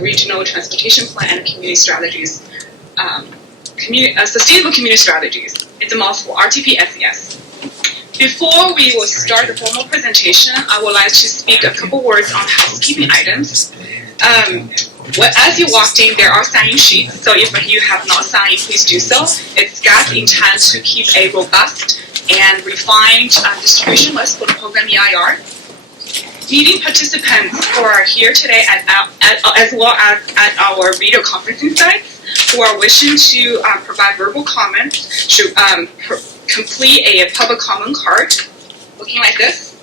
Regional Transportation Plan and Community Strategies, Sustainable Community Strategies. It's a mouthful, RTP-SES. Before we will start the formal presentation, I would like to speak a couple words on housekeeping items. As you walked in, there are sign-in sheets, so if you have not signed in, please do so. It's SCAG's intent to keep a robust and refined distribution list for the program EIR. Meeting participants who are here today as well as at our video conferencing sites who are wishing to provide verbal comments should complete a public comment card looking like this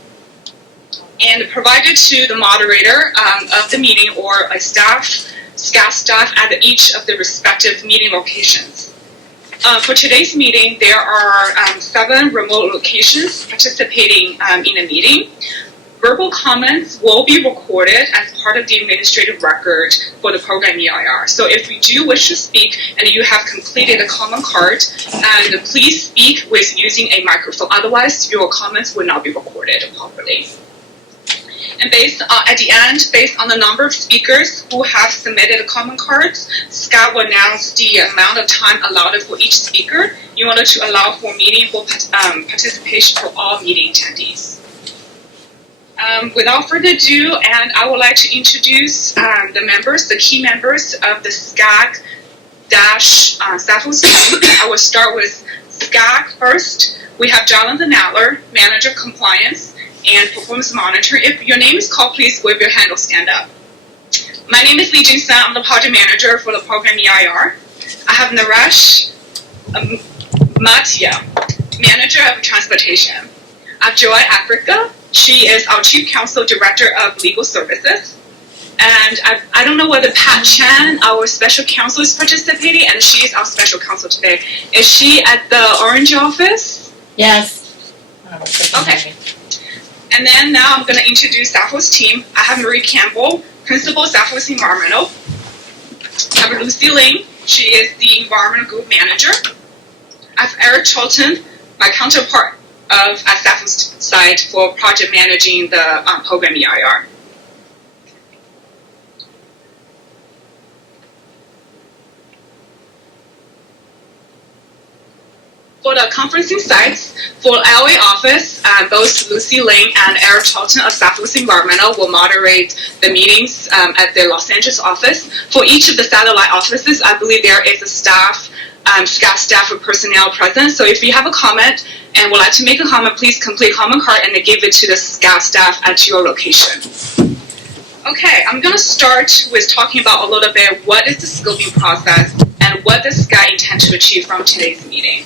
and provide it to the moderator of the meeting or a SCAG staff at each of the respective meeting locations. For today's meeting, there are 7 remote locations participating in the meeting. Verbal comments will be recorded as part of the administrative record for the program EIR. So if you do wish to speak and you have completed a comment card, and please speak with using a microphone. Otherwise, your comments will not be recorded properly. And at the end, based on the number of speakers who have submitted comment cards, SCAG will announce the amount of time allotted for each speaker in order to allow for meaningful participation for all meeting attendees. Without further ado, and I would like to introduce the key members of the SCAG-Staffos team. I will start with SCAG first. We have Jonathan Nadler, Manager of Compliance and Performance Monitor. If your name is called, please wave your hand or stand up. My name is Lee Jin-sun. I'm the Project Manager for the program EIR. I have Naresh Matia, Manager of Transportation. I have Joy Africa. She is our Chief Counsel Director of Legal Services. And I don't know whether Pat Chan, our Special Counsel, is participating, and she is our Special Counsel today. Is she at the Orange office? Yes. Okay. And then now I'm going to introduce Staffos team. I have Marie Campbell, Principal Staffos Environmental. I have Lucy Ling. She is the Environmental Group Manager. I have Eric Charlton, my counterpart at Staffos side for project managing the program EIR. For the conferencing sites, for LA office, both Lucy Ling and Eric Charlton of Staffos Environmental will moderate the meetings at the Los Angeles office. For each of the satellite offices, I believe there is a SCAG staff or personnel present. So if you have a comment and would like to make a comment, please complete a comment card and give it to the SCAG staff at your location. Okay, I'm going to start with talking about a little bit what is the scoping process and what does SCAG intend to achieve from today's meeting.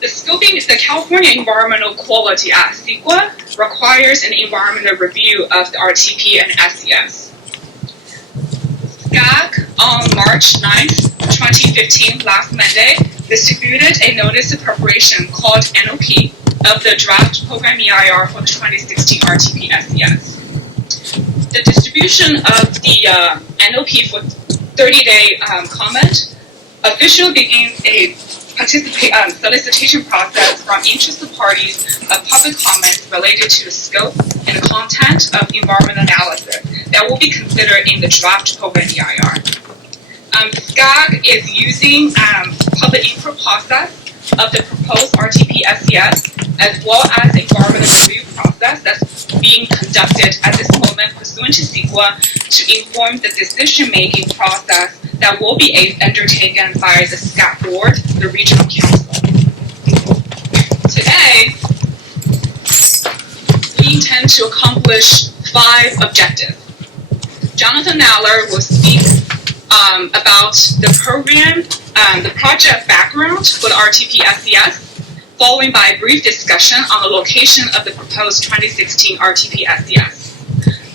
The scoping is the California Environmental Quality Act, CEQA, requires an environmental review of the RTP and SES. SCAG on March 9th, 2015, last Monday, distributed a notice of preparation called NOP of the draft program EIR for the 2016 RTP SES. The distribution of the NOP for 30-day comment officially begins a solicitation process from interested parties of public comments related to the scope and the content of environmental analysis that will be considered in the draft program EIR. SCAG is using public input process of the proposed RTP SES as well as environmental review process that's being conducted at this moment pursuant to CEQA to inform the decision-making process that will be undertaken by the SCAG board, the regional council. Today, we intend to accomplish 5 objectives. Jonathan Nadler will speak about the program, the project background for the RTP SES, followed by a brief discussion on the location of the proposed 2016 RTP SES.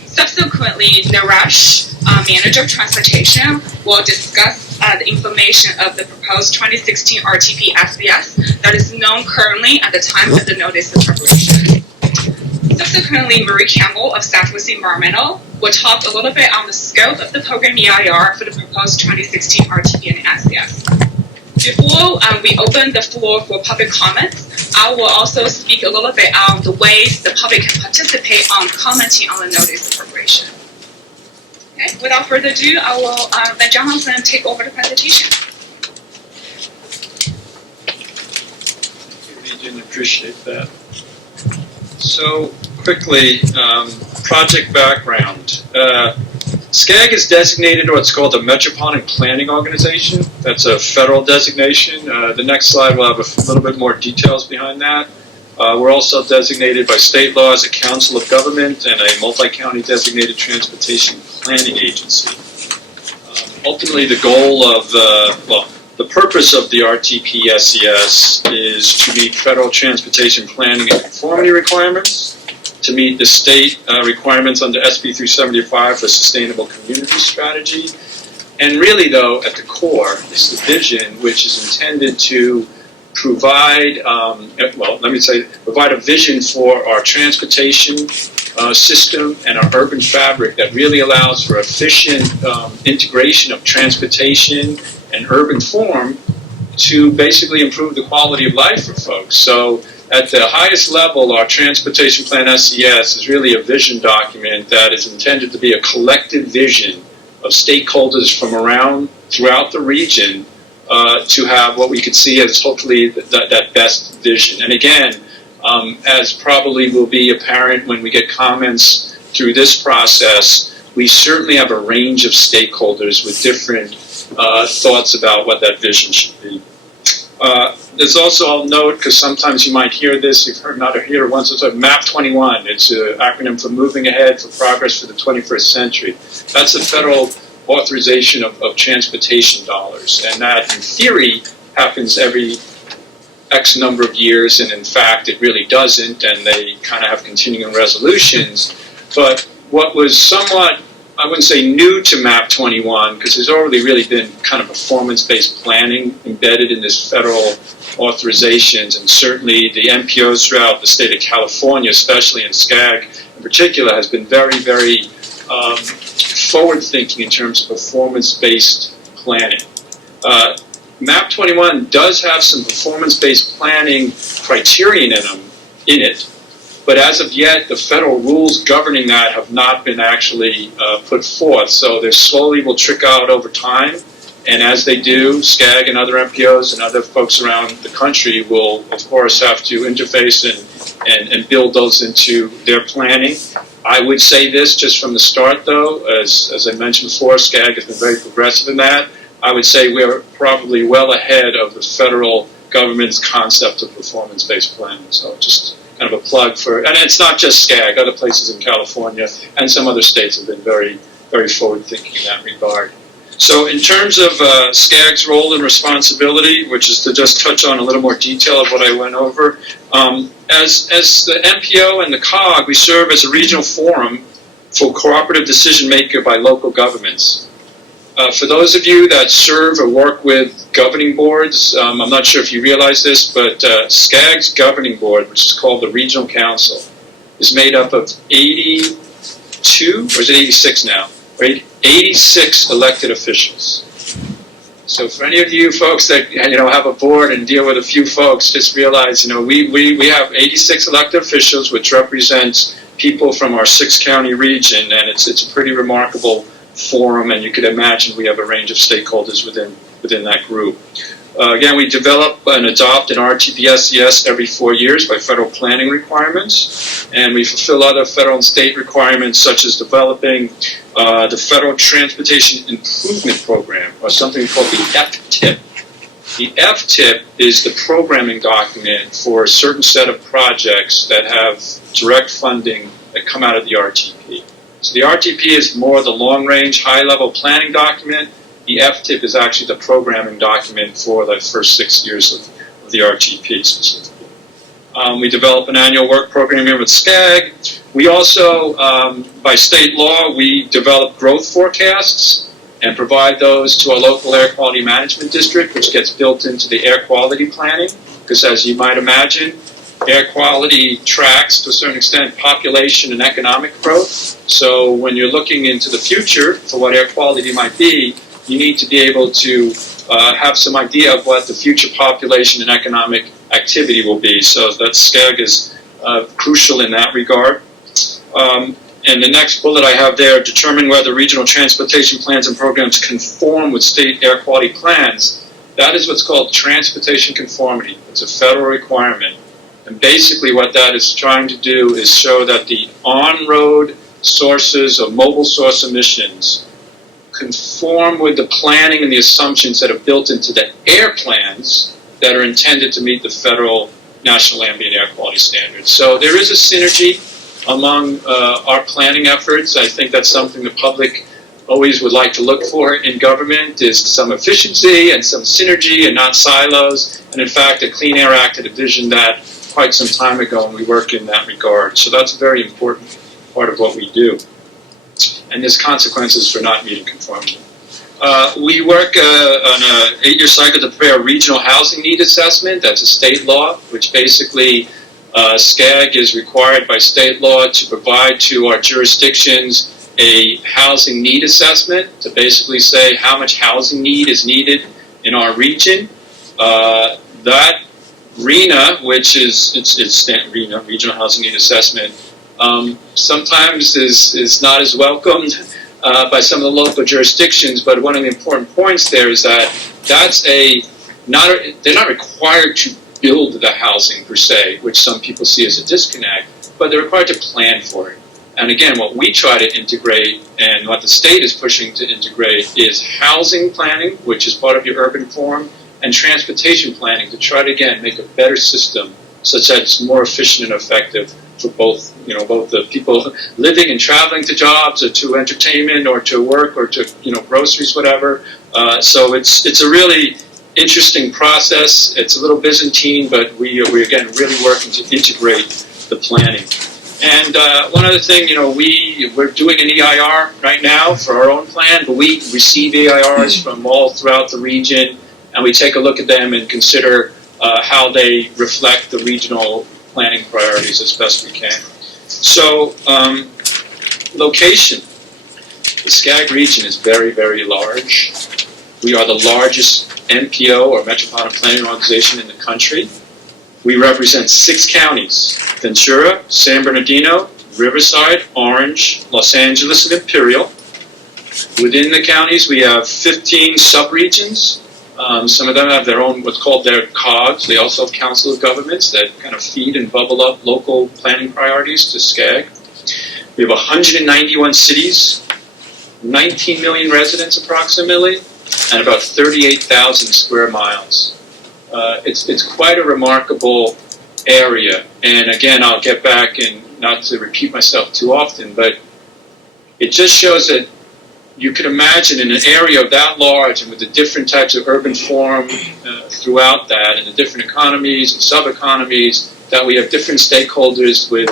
Subsequently, Naresh, Manager of Transportation, will discuss the information of the proposed 2016 RTP SES that is known currently at the time of the notice of preparation. Subsequently, Marie Campbell of Staffos Environmental will talk a little bit on the scope of the program EIR for the proposed 2016 RTP and SES. Before we open the floor for public comments, I will also speak a little bit on the ways the public can participate on commenting on the notice of preparation. Okay, without further ado, I will let Jonathan take over the presentation. Thank you, Legion. Appreciate that. So, quickly, project background. SCAG is designated what's called a Metropolitan Planning Organization. That's a federal designation. The next slide will have a little bit more details behind that. We're also designated by state law as a council of government and a multi-county designated transportation planning agency. Ultimately, the goal of the purpose of the RTP-SCS is to meet federal transportation planning and conformity requirements, to meet the state requirements under SB 375 for sustainable community strategy, and really, though, at the core is the vision, which is intended to provide, provide a vision for our transportation system and our urban fabric that really allows for efficient integration of transportation and urban form to basically improve the quality of life for folks. So at the highest level, our Transportation Plan SCS is really a vision document that is intended to be a collective vision of stakeholders from around throughout the region to have what we could see as hopefully that best vision. And again, as probably will be apparent when we get comments through this process, we certainly have a range of stakeholders with different thoughts about what that vision should be. There's also, I'll note, because sometimes you might hear this, you've heard not hear it once, it's MAP 21. It's an acronym for Moving Ahead for Progress for the 21st Century. That's the federal authorization of transportation dollars, and that in theory happens every X number of years, and in fact it really doesn't, and they kind of have continuing resolutions. But what was somewhat, I wouldn't say new to MAP 21, because there's already really been kind of performance-based planning embedded in this federal authorizations, and certainly the MPOs throughout the state of California, especially in SCAG in particular, has been very, very forward-thinking in terms of performance-based planning. MAP 21 does have some performance-based planning criterion in it, but as of yet, the federal rules governing that have not been actually put forth. So they slowly will trickle out over time, and as they do, SCAG and other MPOs and other folks around the country will, of course, have to interface and build those into their planning. I would say this just from the start, though, as I mentioned before, SCAG has been very progressive in that. I would say we're probably well ahead of the federal government's concept of performance-based planning. So just kind of a plug for, and it's not just SCAG, other places in California and some other states have been very, very forward-thinking in that regard. So in terms of SCAG's role and responsibility, which is to just touch on a little more detail of what I went over, as the MPO and the COG, we serve as a regional forum for cooperative decision-maker by local governments. For those of you that serve or work with governing boards, I'm not sure if you realize this, but SCAG's governing board, which is called the Regional Council, is made up of 82, or is it 86 now? Right? 86 elected officials. So for any of you folks that have a board and deal with a few folks, just realize we have 86 elected officials, which represents people from our 6-county region, and it's a pretty remarkable forum, and you could imagine we have a range of stakeholders within that group. Again, we develop and adopt an RTP-SCS every 4 years by federal planning requirements, and we fulfill other federal and state requirements such as developing the Federal Transportation Improvement Program, or something called the FTIP. The FTIP is the programming document for a certain set of projects that have direct funding that come out of the RTP. So the RTP is more the long-range, high-level planning document. The FTIP is actually the programming document for the first 6 years of the RTP specifically. We develop an annual work program here with SCAG. We also, by state law, we develop growth forecasts and provide those to a local air quality management district, which gets built into the air quality planning, because as you might imagine, air quality tracks, to a certain extent, population and economic growth. So when you're looking into the future for what air quality might be, you need to be able to have some idea of what the future population and economic activity will be. So that SCAG is crucial in that regard. And the next bullet I have there, determine whether regional transportation plans and programs conform with state air quality plans. That is what's called transportation conformity. It's a federal requirement. And basically what that is trying to do is show that the on-road sources of mobile source emissions conform with the planning and the assumptions that are built into the air plans that are intended to meet the federal national ambient air quality standards. So there is a synergy among our planning efforts. I think that's something the public always would like to look for in government, is some efficiency and some synergy and not silos. And in fact, the Clean Air Act had envisioned that quite some time ago, and we work in that regard. So that's a very important part of what we do. And there's consequences for not meeting conformity. We work on an 8-year cycle to prepare a regional housing need assessment. That's a state law, which basically SCAG is required by state law to provide to our jurisdictions a housing need assessment to basically say how much housing need is needed in our region. That RHNA, which is RHNA, Regional Housing Need Assessment, sometimes is not as welcomed by some of the local jurisdictions, but one of the important points there is that they're not required to build the housing per se, which some people see as a disconnect, but they're required to plan for it. And again, what we try to integrate and what the state is pushing to integrate is housing planning, which is part of your urban form, and transportation planning to try to, again, make a better system such that it's more efficient and effective for both the people living and traveling to jobs or to entertainment or to work or to, groceries, whatever. So it's a really interesting process. It's a little Byzantine, but we again really working to integrate the planning. And one other thing, we're doing an EIR right now for our own plan, but we receive EIRs from all throughout the region, and we take a look at them and consider how they reflect the regional planning priorities as best we can. So, location. The SCAG region is very, very large. We are the largest MPO, or Metropolitan Planning Organization, in the country. We represent 6 counties: Ventura, San Bernardino, Riverside, Orange, Los Angeles, and Imperial. Within the counties, we have 15 subregions. Some of them have their own, what's called their COGs. They also have council of governments that kind of feed and bubble up local planning priorities to SCAG. We have 191 cities, 19 million residents approximately, and about 38,000 square miles. It's quite a remarkable area. And again, I'll get back, and not to repeat myself too often, but it just shows that you can imagine in an area of that large and with the different types of urban form throughout that, and the different economies and sub-economies, that we have different stakeholders with,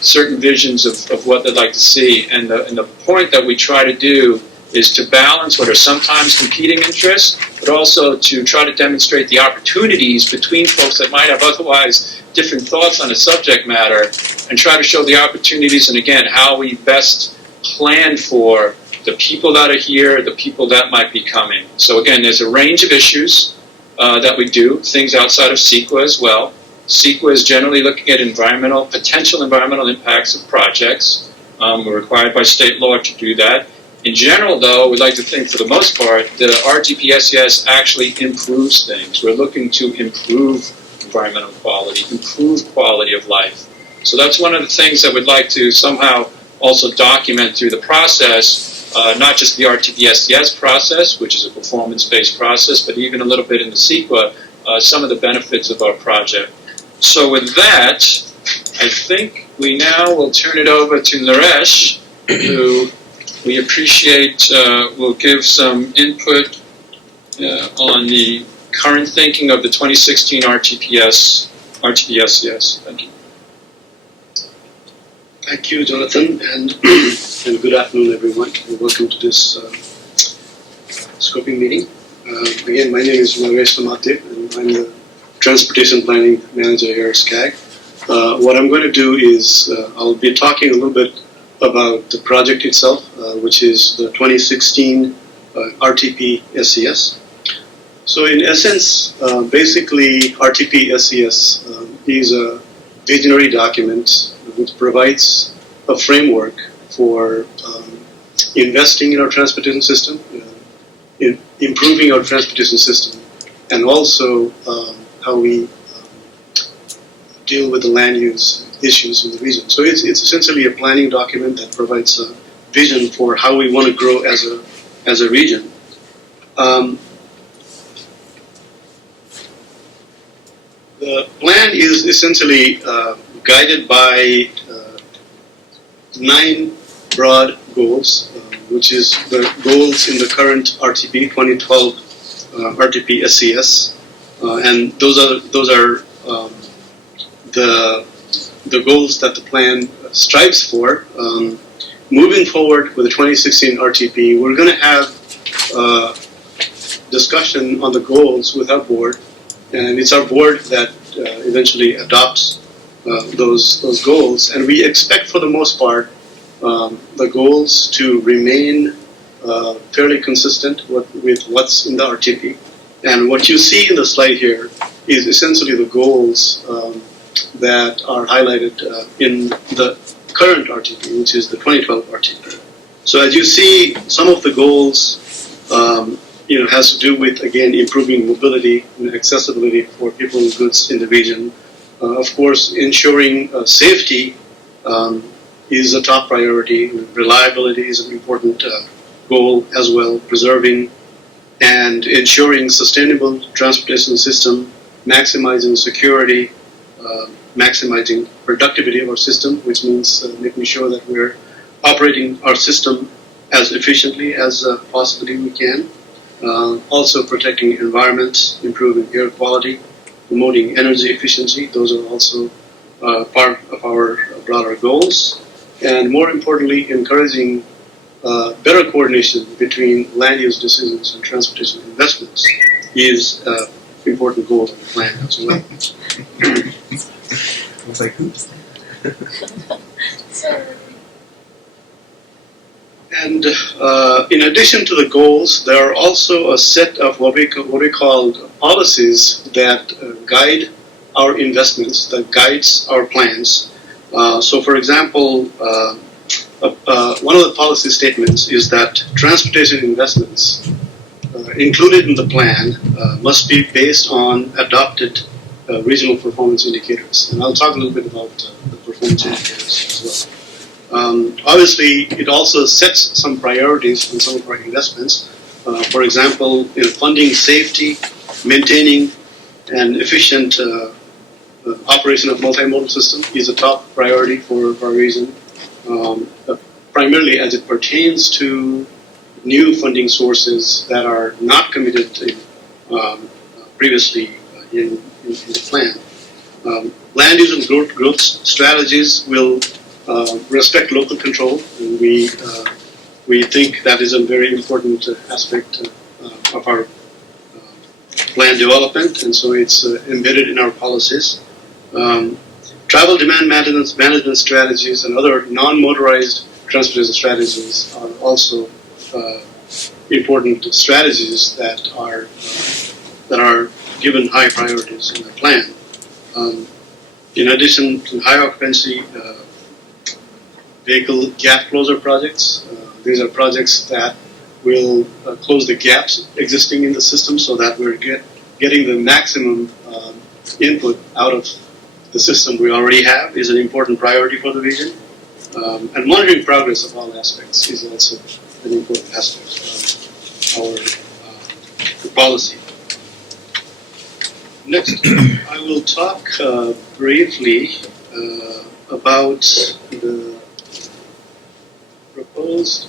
certain visions of what they'd like to see. And the point that we try to do is to balance what are sometimes competing interests, but also to try to demonstrate the opportunities between folks that might have otherwise different thoughts on a subject matter, and try to show the opportunities, and again, how we best plan for the people that are here, the people that might be coming. So again, there's a range of issues that we do, things outside of CEQA as well. CEQA is generally looking at potential environmental impacts of projects. We're required by state law to do that. In general, though, we'd like to think, for the most part, the RTP-SCS actually improves things. We're looking to improve environmental quality, improve quality of life. So that's one of the things that we'd like to somehow also document through the process, not just the RTP-SCS process, which is a performance-based process, but even a little bit in the CEQA, some of the benefits of our project. So with that, I think we now will turn it over to Naresh, who we appreciate will give some input on the current thinking of the 2016 RTP-SCS. Thank you. Thank you, Jonathan, and good afternoon, everyone. Welcome to this scoping meeting. Again, my name is Naresh Tamate, and I'm the Transportation Planning Manager here at SCAG. What I'm going to do is I'll be talking a little bit about the project itself, which is the 2016 RTP-SCS. So in essence, basically RTP-SCS is a visionary document which provides a framework for investing in our transportation system, in improving our transportation system, and also how we deal with the land use issues in the region. So it's essentially a planning document that provides a vision for how we want to grow as a region. The plan is essentially guided by 9 broad goals, which is the goals in the current RTP 2012 RTP SCS, and those are the goals that the plan strives for. Moving forward with the 2016 RTP, we're going to have discussion on the goals with our board, and it's our board that eventually adopts those goals, and we expect for the most part the goals to remain fairly consistent with what's in the RTP. And what you see in the slide here is essentially the goals that are highlighted in the current RTP, which is the 2012 RTP. So as you see, some of the goals has to do with, again, improving mobility and accessibility for people and goods in the region. Of course, ensuring safety is a top priority. Reliability is an important goal as well, preserving and ensuring sustainable transportation system, maximizing security, maximizing productivity of our system, which means making sure that we're operating our system as efficiently as possibly we can. Also protecting environment, improving air quality, promoting energy efficiency. Those are also part of our broader goals. And more importantly, encouraging better coordination between land use decisions and transportation investments is an important goal of the plan as well. Looks like hoops. And in addition to the goals, there are also a set of what we call policies that guide our investments, that guides our plans. So, for example, one of the policy statements is that transportation investments included in the plan must be based on adopted regional performance indicators. And I'll talk a little bit about the performance indicators as well. Obviously, it also sets some priorities in some of our investments. For example, funding safety, maintaining an efficient operation of multimodal system is a top priority for our region, primarily as it pertains to new funding sources that are not committed to previously in the plan. Land use and growth strategies will respect local control, and we think that is a very important aspect of our land development, and so it's embedded in our policies. Travel demand management strategies and other non-motorized transportation strategies are also important strategies that are given high priorities in the plan. In addition to high occupancy vehicle gap closure projects, these are projects that will close the gaps existing in the system so that we're getting the maximum input out of the system we already have is an important priority for the region. And monitoring progress of all aspects is also an important aspect of our policy. Next, I will talk briefly about the proposed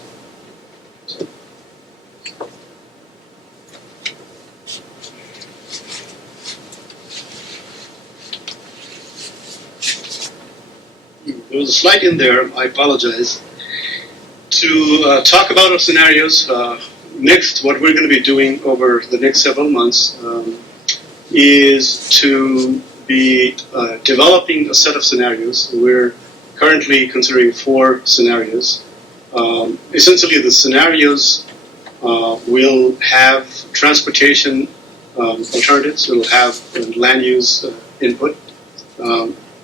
there was a slide in there, I apologize, to talk about our scenarios. Next, what we're going to be doing over the next several months is to be developing a set of scenarios. We're currently considering 4 scenarios. Essentially, the scenarios will have transportation alternatives, will have land use input,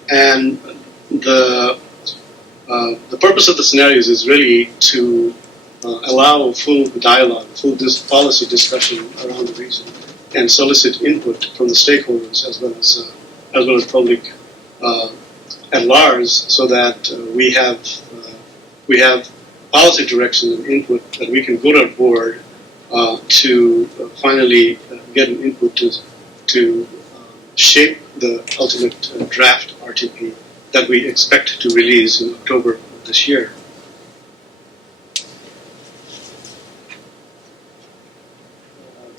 and the The purpose of the scenarios is really to allow full dialogue, full policy discussion around the region, and solicit input from the stakeholders as well as public at large, so that we have policy direction and input that we can go to our board to finally get an input to shape the ultimate draft RTP that we expect to release in October of this year.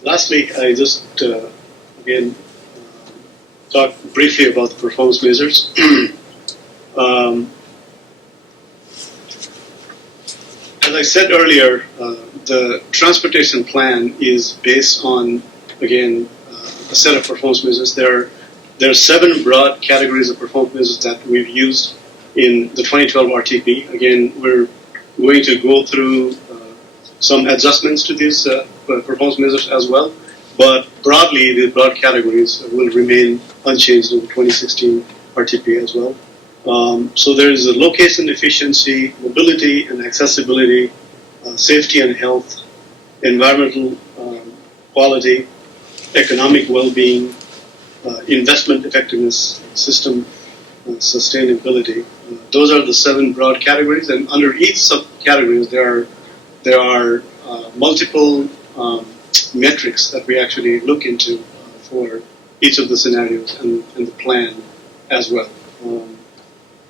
Lastly, I just again talk briefly about the performance measures. As I said earlier, the transportation plan is based on, again, a set of performance measures. There are 7 broad categories of performance measures that we've used in the 2012 RTP. Again, we're going to go through some adjustments to these performance measures as well, but broadly, the broad categories will remain unchanged in the 2016 RTP as well. So there is a location efficiency, mobility and accessibility, safety and health, environmental quality, economic well-being, investment effectiveness, system sustainability. Those are the 7 broad categories, and under each subcategories there are multiple metrics that we actually look into for each of the scenarios and the plan as well.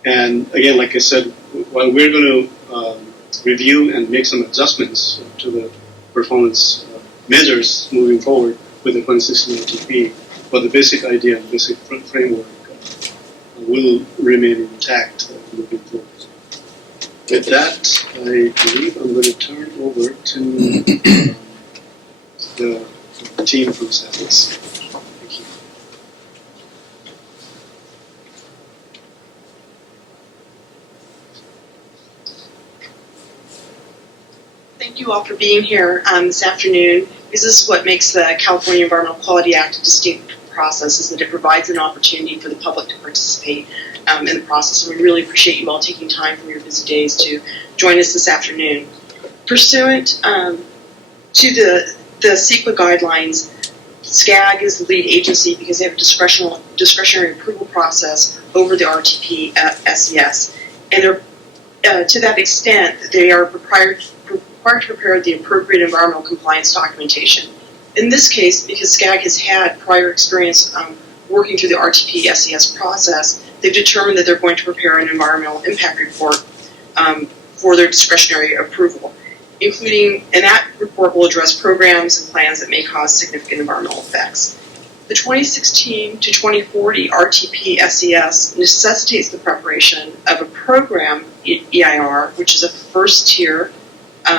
And again, like I said, while we're going to review and make some adjustments to the performance measures moving forward with the 2016 RTP, but the basic idea and basic framework will remain intact moving forward. With that, I believe I'm going to turn over to the team from SAFIS. Thank you. Thank you all for being here this afternoon. This is what makes the California Environmental Quality Act a distinct process, is that it provides an opportunity for the public to participate in the process. And we really appreciate you all taking time from your busy days to join us this afternoon. Pursuant to the CEQA guidelines, SCAG is the lead agency because they have a discretionary approval process over the RTP SES. And they're, to that extent, they are required to prepare the appropriate environmental compliance documentation. In this case, because SCAG has had prior experience working through the RTP SES process, they've determined that they're going to prepare an environmental impact report for their discretionary approval, including, and that report will address programs and plans that may cause significant environmental effects. The 2016 to 2040 RTP SES necessitates the preparation of a program EIR, which is a first-tier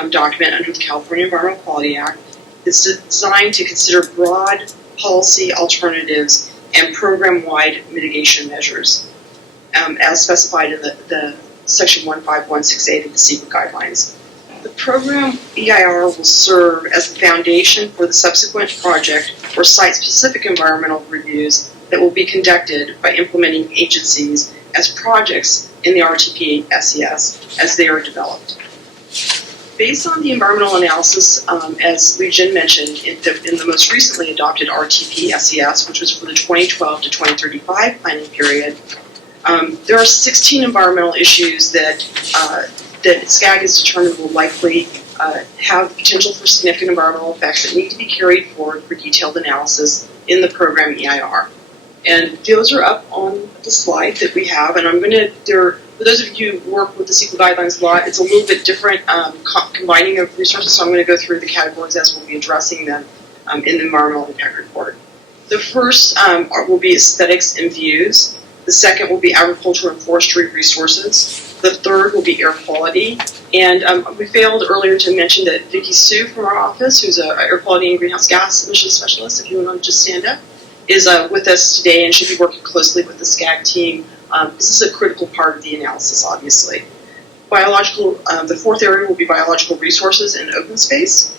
document under the California Environmental Quality Act. It's designed to consider broad policy alternatives and program-wide mitigation measures, as specified in the Section 15168 of the CEQA guidelines. The program EIR will serve as the foundation for the subsequent project or site-specific environmental reviews that will be conducted by implementing agencies as projects in the RTP SES as they are developed. Based on the environmental analysis, as Lee-Jin mentioned, in the most recently adopted RTP SES, which was for the 2012 to 2035 planning period, there are 16 environmental issues that SCAG has determined will likely have the potential for significant environmental effects that need to be carried forward for detailed analysis in the program EIR. And those are up on the slide that we have, and I'm going to, for those of you who work with the CEQA guidelines a lot, it's a little bit different combining of resources, so I'm going to go through the categories as we'll be addressing them in the environmental impact report. The first will be aesthetics and views. The second will be agriculture and forestry resources. The third will be air quality. And we failed earlier to mention that Vicki Sue from our office, who's an air quality and greenhouse gas emissions specialist, if you want to just stand up, is with us today and should be working closely with the SCAG team. This is a critical part of the analysis, obviously. The fourth area will be biological resources and open space.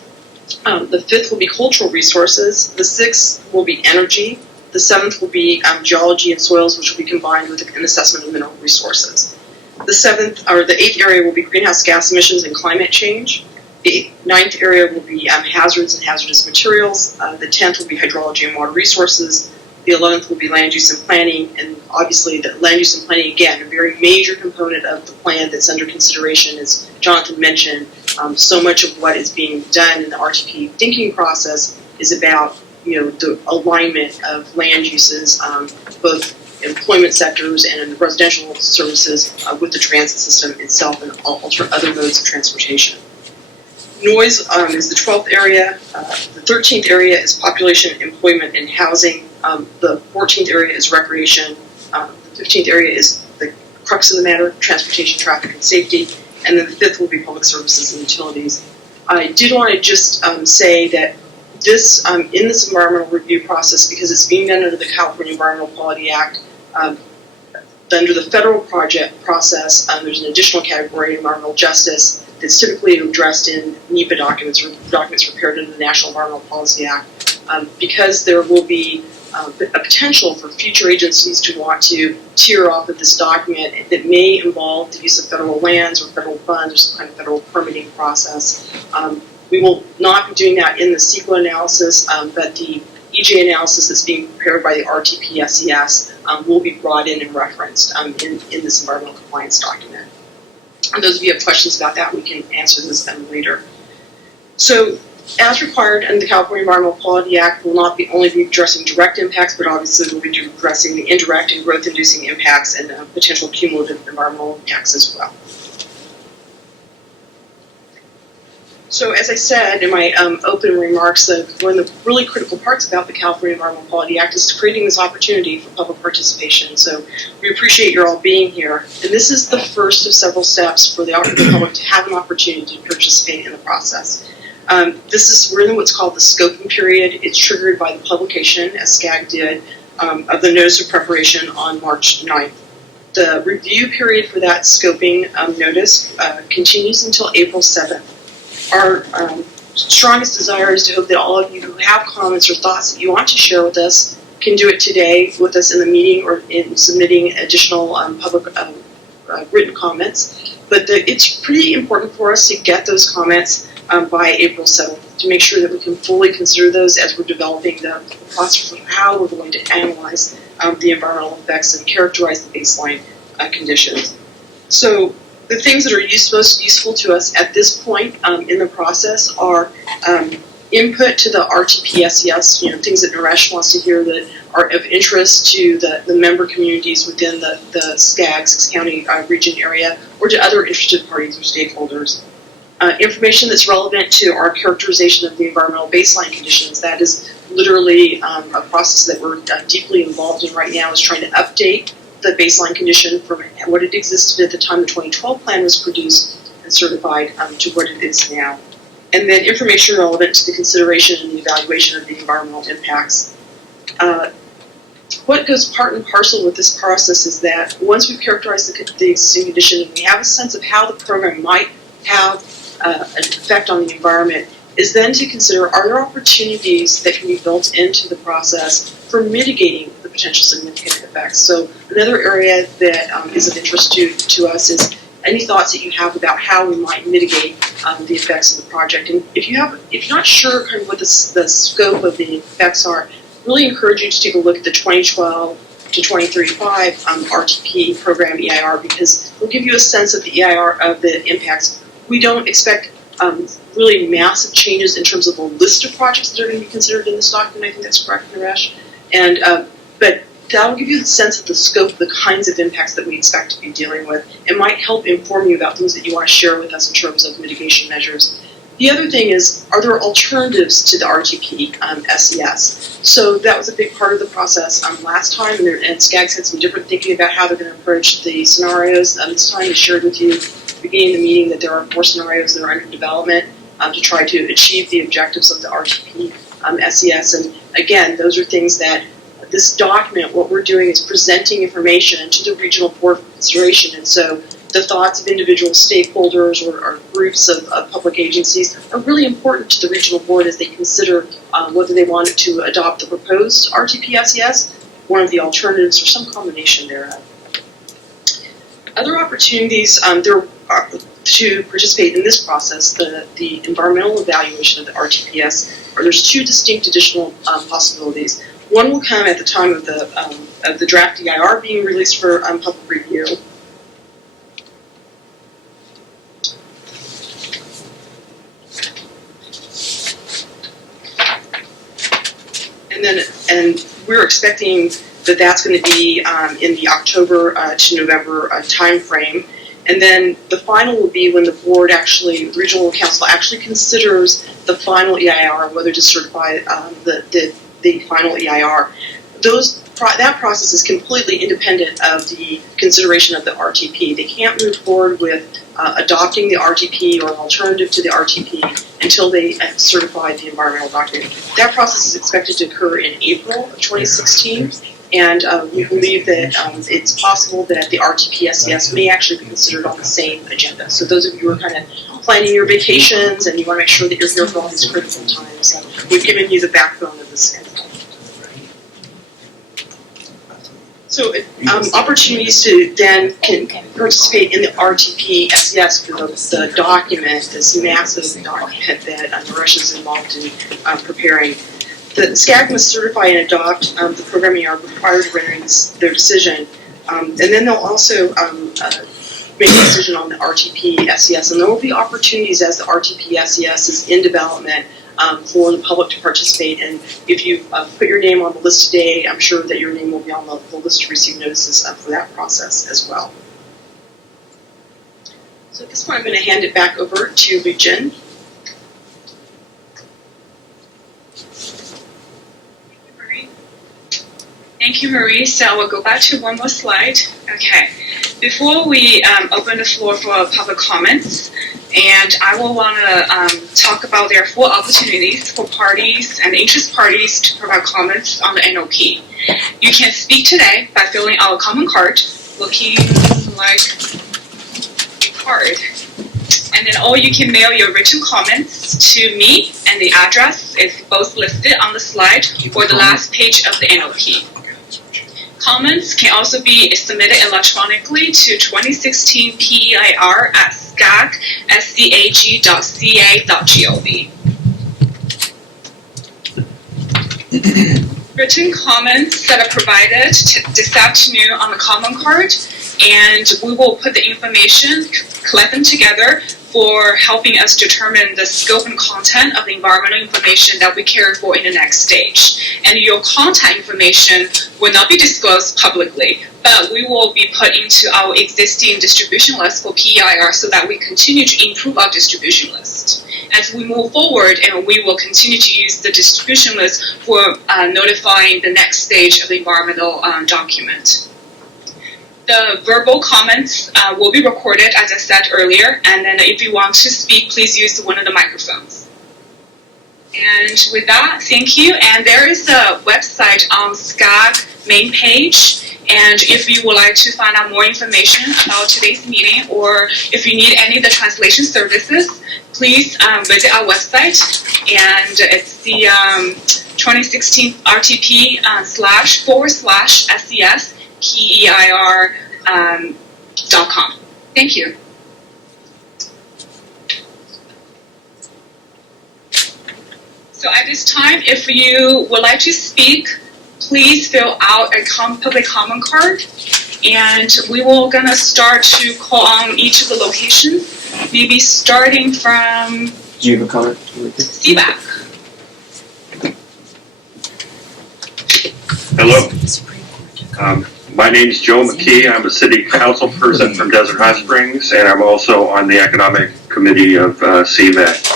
The fifth will be cultural resources. The sixth will be energy. The seventh will be geology and soils, which will be combined with an assessment of mineral resources. The eighth area will be greenhouse gas emissions and climate change. The ninth area will be hazards and hazardous materials. The 10th will be hydrology and water resources. The 11th will be land use and planning, and obviously the land use and planning, again, a very major component of the plan that's under consideration, as Jonathan mentioned. So much of what is being done in the RTP thinking process is about, the alignment of land uses, both employment sectors and in the residential services with the transit system itself and other modes of transportation. Noise is the 12th area. The 13th area is population, employment, and housing. The 14th area is recreation. The 15th area is the crux of the matter, transportation, traffic, and safety. And then the 5th will be public services and utilities. I did want to just say that this, in this environmental review process, because it's being done under the California Environmental Quality Act, under the federal project process, there's an additional category, environmental justice, that's typically addressed in NEPA documents or documents prepared under the National Environmental Policy Act. Because there will be a potential for future agencies to want to tier off of this document that may involve the use of federal lands or federal funds or some kind of federal permitting process. We will not be doing that in the CEQA analysis, but the EJ analysis that's being prepared by the RTP SES will be brought in and referenced in this environmental compliance document. And those of you who have questions about that, we can answer those then later. So, as required under the California Environmental Quality Act, we'll not only be addressing direct impacts, but obviously we'll be addressing the indirect and growth-inducing impacts and potential cumulative environmental impacts as well. So as I said in my opening remarks, one of the really critical parts about the California Environmental Quality Act is creating this opportunity for public participation. So we appreciate your all being here. And this is the first of several steps for the public to have an opportunity to participate in the process. We're in what's called the scoping period. It's triggered by the publication, as SCAG did, of the notice of preparation on March 9th. The review period for that scoping notice continues until April 7th. Our strongest desire is to hope that all of you who have comments or thoughts that you want to share with us can do it today with us in the meeting or in submitting additional public written comments. But it's pretty important for us to get those comments by April 7th to make sure that we can fully consider those as we're developing the process for how we're going to analyze the environmental effects and characterize the baseline conditions. So the things that are most useful to us at this point in the process are input to the RTP SES, things that Naresh wants to hear that are of interest to the member communities within the SCAG, 6-county region area, or to other interested parties or stakeholders. Information that's relevant to our characterization of the environmental baseline conditions. That is literally a process that we're deeply involved in right now, is trying to update the baseline condition from what it existed at the time the 2012 plan was produced and certified to what it is now. And then information relevant to the consideration and the evaluation of the environmental impacts. What goes part and parcel with this process is that once we've characterized the existing condition and we have a sense of how the program might have an effect on the environment, is then to consider, are there opportunities that can be built into the process for mitigating the potential significant effects? So another area that is of interest to us is any thoughts that you have about how we might mitigate the effects of the project. And if you're not sure kind of what the scope of the effects are, really encourage you to take a look at the 2012 to 2035 RTP program EIR, because it'll give you a sense of the EIR of the impacts. We don't expect really massive changes in terms of the list of projects that are going to be considered in this document. I think that's correct, Naresh. And but that will give you the sense of the scope, the kinds of impacts that we expect to be dealing with. It might help inform you about things that you want to share with us in terms of mitigation measures. The other thing is, are there alternatives to the RTP SES? So that was a big part of the process last time, and SCAG's had some different thinking about how they're going to approach the scenarios. This time we shared with you at the beginning of the meeting that there are 4 scenarios that are under development to try to achieve the objectives of the RTP SES. And again, those are things that this document, what we're doing is presenting information to the regional board for consideration. And so the thoughts of individual stakeholders or groups of public agencies are really important to the regional board as they consider whether they want to adopt the proposed RTP SES, one of the alternatives, or some combination thereof. Other opportunities there are to participate in this process, the environmental evaluation of the RTPS, or there's two distinct additional possibilities. One will come at the time of the draft EIR being released for public review. And we're expecting that that's going to be in the October to November time frame. And then the final will be when the board actually, the regional council actually considers the final EIR, whether to certify the final EIR. That process is completely independent of the consideration of the RTP. They can't move forward with adopting the RTP or an alternative to the RTP until they certify the environmental document. That process is expected to occur in April of 2016, and we believe that it's possible that the RTP SES may actually be considered on the same agenda. So those of you who are kind of planning your vacations and you want to make sure that you're here for all these critical times, we've given you the backbone of the schedule. So opportunities to then can participate in the RTP SES for the document, this massive document that Naresh is involved in preparing. The SCAG must certify and adopt the program EIR prior to rendering their decision, and then they'll also make a decision on the RTP SES, and there will be opportunities as the RTP SES is in development for the public to participate. And if you put your name on the list today, I'm sure that your name will be on the list to receive notices for that process as well. So at this point, I'm going to hand it back over to Lu-Jin. Thank you, Marie. So we'll go back to one more slide. Okay. Before we open the floor for public comments, and I will want to talk about there are 4 opportunities for parties and interest parties to provide comments on the NOP. You can speak today by filling out a comment card, looking like a card. And then, or you can mail your written comments to me, and the address is both listed on the slide or the last page of the NOP. Comments can also be submitted electronically to 2016 PEIR at scag.ca.gov. Written comments that are provided this afternoon on the comment card, and we will put the information, collect them together for helping us determine the scope and content of the environmental information that we care for in the next stage. And your contact information will not be disclosed publicly, but we will be put into our existing distribution list for PEIR so that we continue to improve our distribution list. As we move forward, and we will continue to use the distribution list for notifying the next stage of the environmental document. The verbal comments will be recorded, as I said earlier, and then if you want to speak, please use one of the microphones. And with that, thank you. And there is a website on SCAG main page, and if you would like to find out more information about today's meeting, or if you need any of the translation services, please visit our website, and it's the 2016 RTP //SES PEIR.com. Thank you. So at this time, if you would like to speak, please fill out a public comment card, and we will gonna start to call on each of the locations, maybe starting from. Do you have a comment? CBAC. Hello. My name is Joe McKee. I'm a city council person from Desert Hot Springs, and I'm also on the economic committee of CVAC.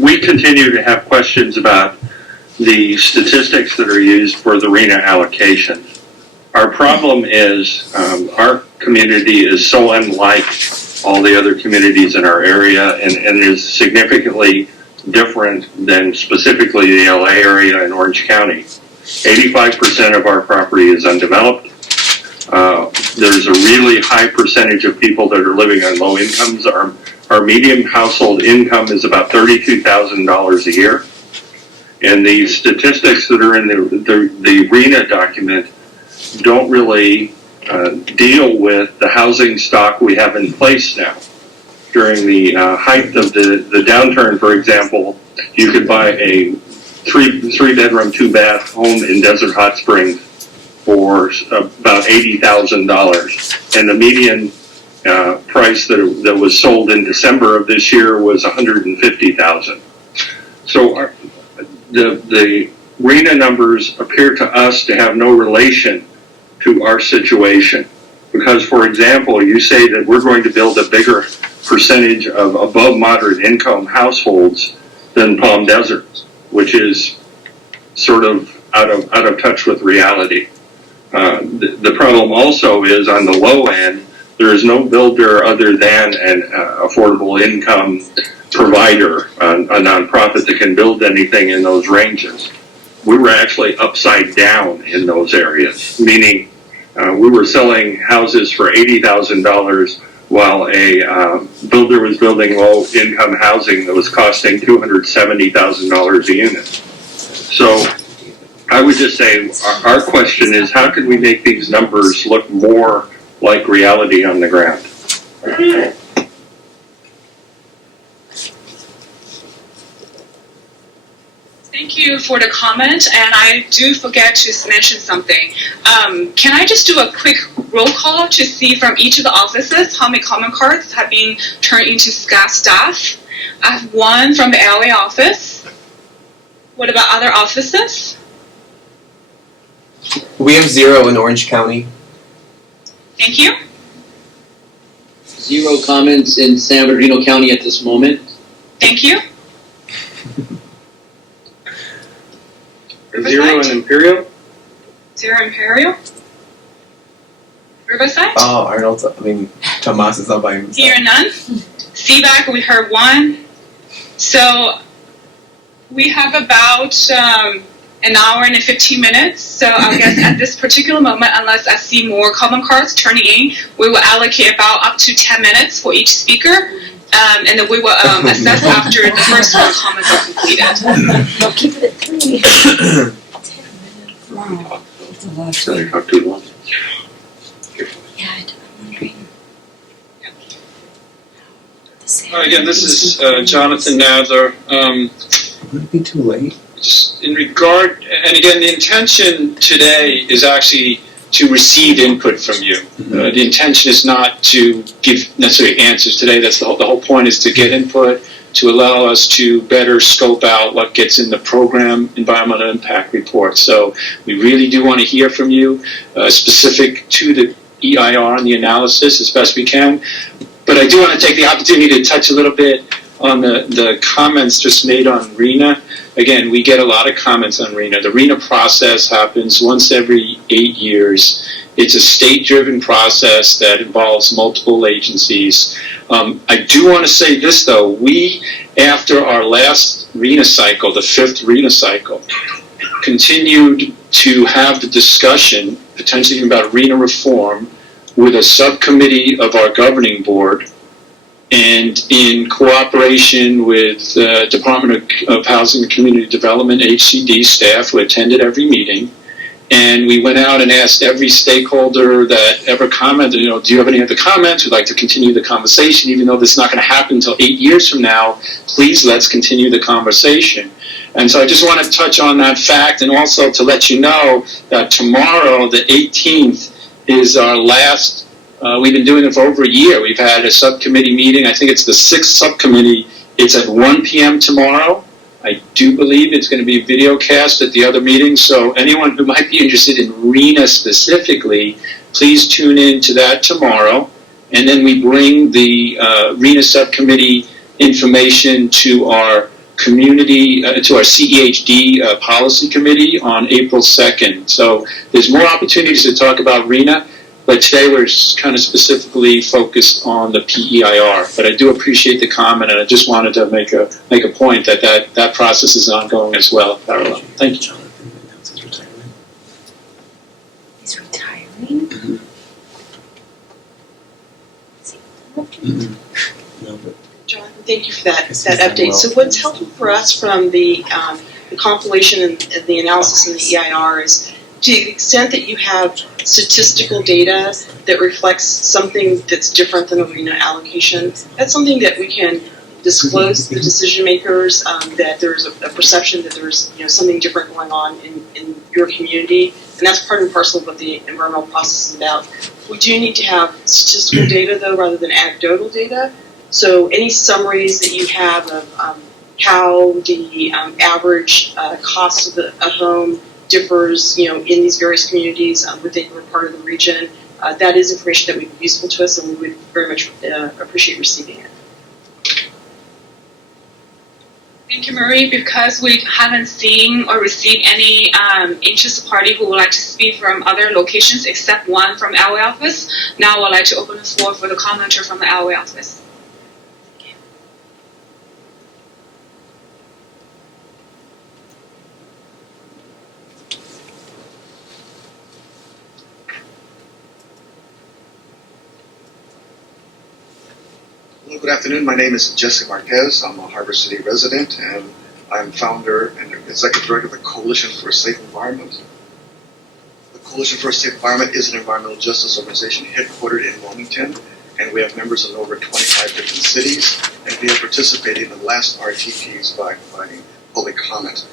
We continue to have questions about the statistics that are used for the RENA allocation. Our problem is our community is so unlike all the other communities in our area, and is significantly different than specifically the LA area and Orange County. 85% of our property is undeveloped. There's a really high percentage of people that are living on low incomes. Our median household income is about $32,000 a year. And the statistics that are in the RENA document don't really deal with the housing stock we have in place now. During the height of the downturn, for example, you could buy a three-bedroom, two-bath home in Desert Hot Springs for about $80,000, and the median price that was sold in December of this year was $150,000. So the RENA numbers appear to us to have no relation to our situation. Because, for example, you say that we're going to build a bigger percentage of above moderate income households than Palm Desert, which is sort of out of touch with reality. The problem also is on the low end, there is no builder other than an affordable income provider, a nonprofit that can build anything in those ranges. We were actually upside down in those areas, meaning we were selling houses for $80,000 while a builder was building low-income housing that was costing $270,000 a unit. So I would just say our question is, how can we make these numbers look more like reality on the ground? Thank you for the comment, and I do forget to mention something. Can I just do a quick roll call to see from each of the offices how many comment cards have been turned into SCAG staff? I have one from the LA office. What about other offices? We have 0 in Orange County. Thank you. 0 comments in San Bernardino County at this moment. Thank you. 0 in Imperial? 0 Imperial. Riverside? Oh, Arnold. I mean, Tomas is up by himself. Here, none. Feedback, we heard 1. So we have about an hour and 15 minutes. So I guess at this particular moment, unless I see more comment cards turning in, we will allocate about up to 10 minutes for each speaker. And then we will assess after the first round comments are completed. I'll keep it at 3. 10 minutes. Wow. That's a lot. So they talk too long. Yeah, I'm wondering. Again, this is Jonathan Nadler. Would it be too late? In regard, and again, the intention today is actually to receive input from you. The intention is not to give necessarily answers today. That's the whole point, is to get input, to allow us to better scope out what gets in the program environmental impact report. So we really do want to hear from you, specific to the EIR and the analysis as best we can. But I do want to take the opportunity to touch a little bit on the comments just made on RENA. Again, we get a lot of comments on RENA. The RENA process happens once every 8 years. It's a state-driven process that involves multiple agencies. I do want to say this, though. We, after our last RENA cycle, the 5th RENA cycle, continued to have the discussion, potentially about RENA reform, with a subcommittee of our governing board, and in cooperation with the Department of Housing and Community Development, HCD staff, who attended every meeting. And we went out and asked every stakeholder that ever commented, do you have any other comments? We'd like to continue the conversation, even though this is not going to happen until 8 years from now. Please, let's continue the conversation. And so I just want to touch on that fact, and also to let you know that tomorrow, the 18th, is our last. We've been doing it for over a year. We've had a subcommittee meeting. I think it's the 6th subcommittee. It's at 1 p.m. tomorrow. I do believe it's going to be video cast at the other meetings. So anyone who might be interested in RENA specifically, please tune in to that tomorrow. And then we bring the RENA subcommittee information to our community, to our CEHD policy committee on April 2nd. So there's more opportunities to talk about RENA. But today we're kind of specifically focused on the PEIR. But I do appreciate the comment, and I just wanted to make a point that process is ongoing as well, parallel. Thank you. Jonathan announced his retirement. He's retiring? Mm-hmm. Is he No, but Jonathan, thank you for that Yes, update. well. So what's helpful for us from the compilation and the analysis in the EIR is to the extent that you have statistical data that reflects something that's different than a RENA allocation, that's something that we can disclose to the decision makers, that there's a perception that there's something different going on in your community, and that's part and parcel of what the environmental process is about. We do need to have statistical data though, rather than anecdotal data. So any summaries that you have of how the average cost of a home differs, in these various communities within your part of the region, that is information that would be useful to us, and we would very much appreciate receiving it. Thank you, Marie. Because we haven't seen or received any interested party who would like to speak from other locations except one from LA office, now I would like to open the floor for the commenter from the LA office. Hello, good afternoon. My name is Jesse Marquez. I'm a Harbor City resident, and I'm founder and executive director of the Coalition for a Safe Environment. The Coalition for a Safe Environment is an environmental justice organization headquartered in Wilmington, and we have members in over 25 different cities, and we have participated in the last RTPs by providing public comment.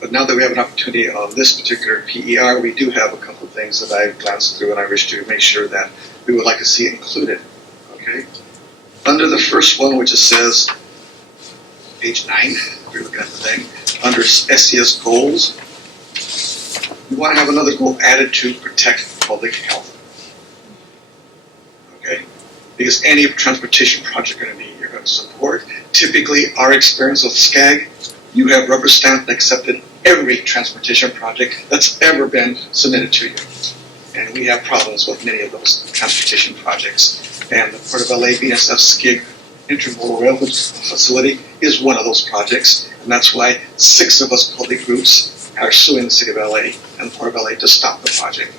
But now that we have an opportunity on this particular PER, we do have a couple of things that I've glanced through and I wish to make sure that we would like to see included. Okay? Under the first one, which it says, page 9, if you're looking at the thing, under SCS goals, we want to have another goal added to protect public health. Okay? Because any transportation project you're going to support, typically our experience with SCAG, you have rubber stamped and accepted every transportation project that's ever been submitted to you. And we have problems with many of those transportation projects. And the Port of LA BNSF SCIG Intermodal Rail Facility is one of those projects. And that's why 6 of us public groups are suing the City of LA and the Port of LA to stop the project.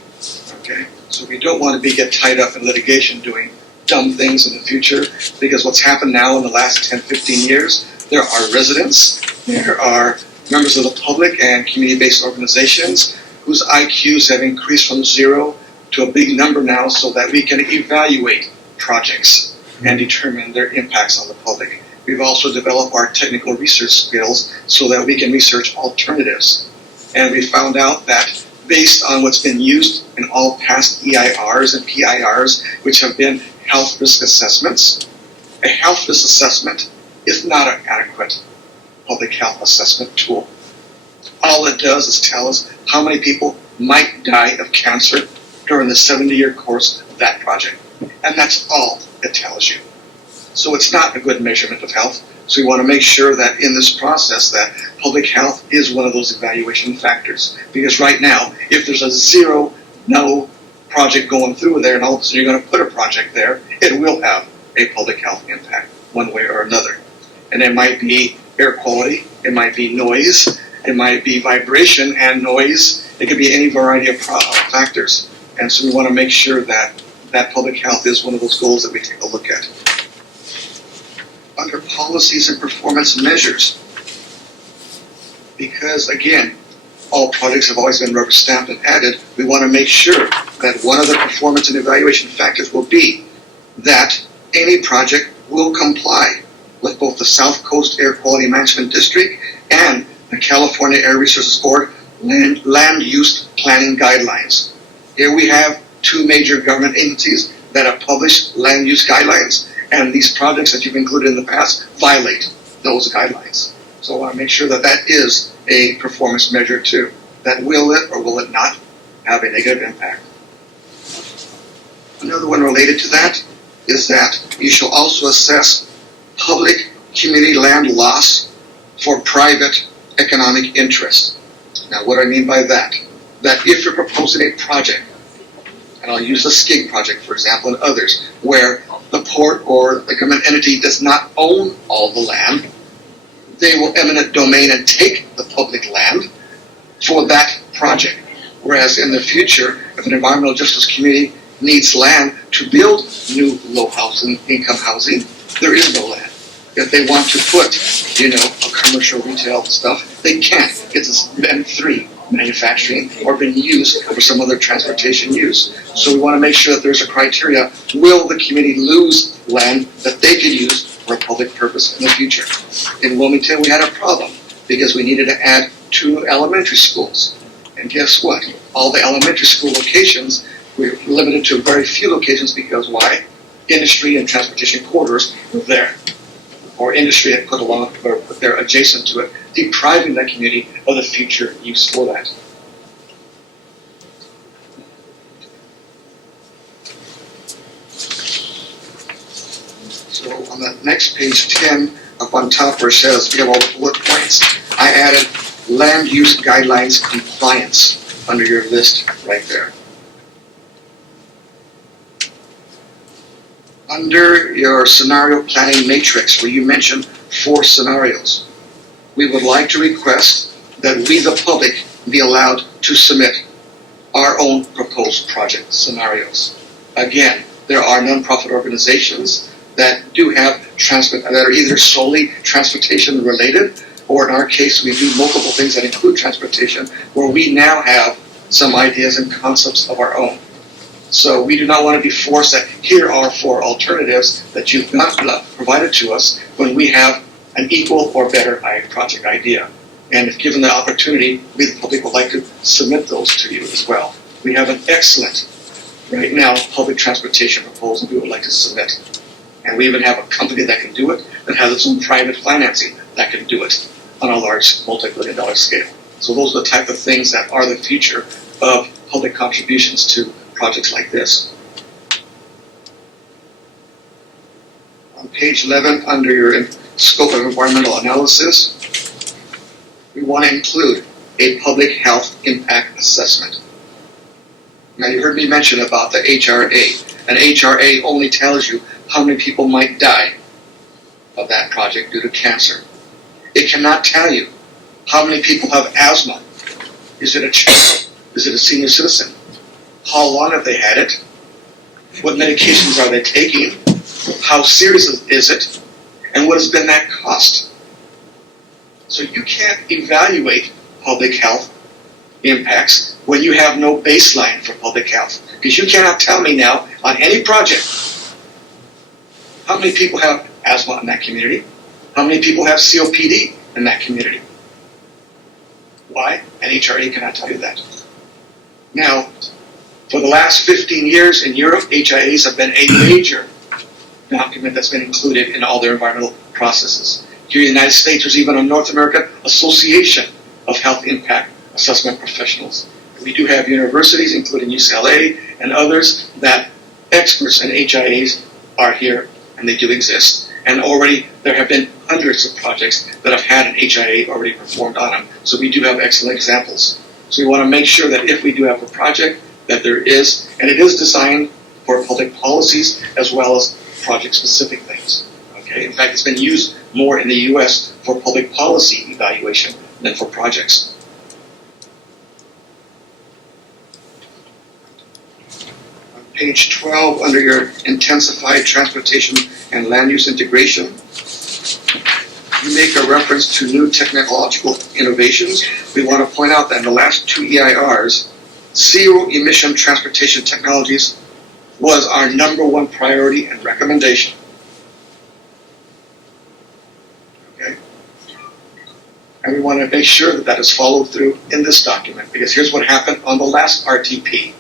Okay? So we don't want to get tied up in litigation doing dumb things in the future, because what's happened now in the last 10, 15 years, there are residents, there are members of the public and community-based organizations whose IQs have increased from 0 to a big number now, so that we can evaluate projects and determine their impacts on the public. We've also developed our technical research skills so that we can research alternatives. And we found out that based on what's been used in all past EIRs and PIRs, which have been health risk assessments, a health risk assessment is not an adequate public health assessment tool. All it does is tell us how many people might die of cancer during the 70-year course of that project. And that's all it tells you. So it's not a good measurement of health. So we want to make sure that in this process that public health is one of those evaluation factors. Because right now, if there's a 0, no project going through there, and all of a sudden you're going to put a project there, it will have a public health impact one way or another. And it might be air quality, it might be noise, it might be vibration and noise. It could be any variety of factors. And so we want to make sure that that public health is one of those goals that we take a look at. Under policies and performance measures, because again, all projects have always been rubber stamped and added, we want to make sure that one of the performance and evaluation factors will be that any project will comply with both the South Coast Air Quality Management District and the California Air Resources Board land use planning guidelines. Here we have 2 major government agencies that have published land use guidelines, and these projects that you've included in the past violate those guidelines. So I want to make sure that that is a performance measure too. That will it or will it not have a negative impact? Another one related to that is that you shall also assess public community land loss for private economic interest. Now what do I mean by that? That if you're proposing a project, and I'll use the SCIG project for example and others, where the port or the government entity does not own all the land, they will eminent domain and take the public land for that project. Whereas in the future, if an environmental justice community needs land to build new low income housing, there is no land. If they want to put, a commercial retail stuff, they can't. It's M3 manufacturing or been used for some other transportation use. So we want to make sure that there's a criteria. Will the community lose land that they could use for a public purpose in the future? In Wilmington, we had a problem because we needed to add 2 elementary schools. And guess what? All the elementary school locations, we're limited to very few locations because why? Industry and transportation corridors were there. Or industry had put along, or they're adjacent to it, depriving that community of the future use for that. So on the next page 10, up on top where it says we have all the bullet points, I added land use guidelines compliance under your list right there. Under your scenario planning matrix, where you mentioned 4 scenarios, we would like to request that we, the public, be allowed to submit our own proposed project scenarios. Again, there are nonprofit organizations that do have that are either solely transportation related, or in our case, we do multiple things that include transportation, where we now have some ideas and concepts of our own. So we do not want to be forced that here are 4 alternatives that you've not provided to us when we have an equal or better project idea. And if given the opportunity, we the public would like to submit those to you as well. We have an excellent, right now, public transportation proposal we would like to submit. And we even have a company that can do it, that has its own private financing that can do it on a large multi-billion-dollar scale. So those are the type of things that are the future of public contributions to projects like this. On page 11, under your scope of environmental analysis, we want to include a public health impact assessment. Now you heard me mention about the HRA. An HRA only tells you how many people might die of that project due to cancer. It cannot tell you how many people have asthma. Is it a child? Is it a senior citizen? How long have they had it? What medications are they taking? How serious is it? And what has been that cost? So you can't evaluate public health impacts when you have no baseline for public health. Because you cannot tell me now on any project how many people have asthma in that community, how many people have COPD in that community. Why? An HRA cannot tell you that. Now, for the last 15 years in Europe, HIAs have been a major document that's been included in all their environmental processes. Here in the United States, there's even a North American Association of Health Impact Assessment Professionals. We do have universities, including UCLA and others, that experts in HIAs are here, and they do exist. And already there have been hundreds of projects that have had an HIA already performed on them. So we do have excellent examples. So we want to make sure that if we do have a project, that there is, and it is designed for public policies as well as project-specific things. Okay? In fact, it's been used more in the U.S. for public policy evaluation than for projects. On page 12, under your intensified transportation and land use integration, you make a reference to new technological innovations. We want to point out that in the last 2 EIRs, zero-emission transportation technologies was our #1 priority and recommendation. Okay? And we want to make sure that that is followed through in this document, because here's what happened on the last RTP.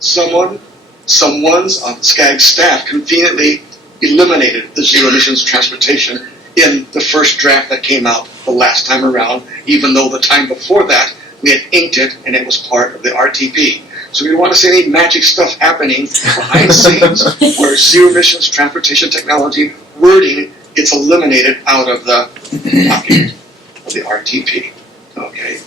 Someone's on SCAG staff conveniently eliminated the zero-emissions transportation in the first draft that came out the last time around, even though the time before that we had inked it and it was part of the RTP. So we don't want to see any magic stuff happening behind the scenes where zero emissions transportation technology wording gets eliminated out of the document of the RTP. Okay?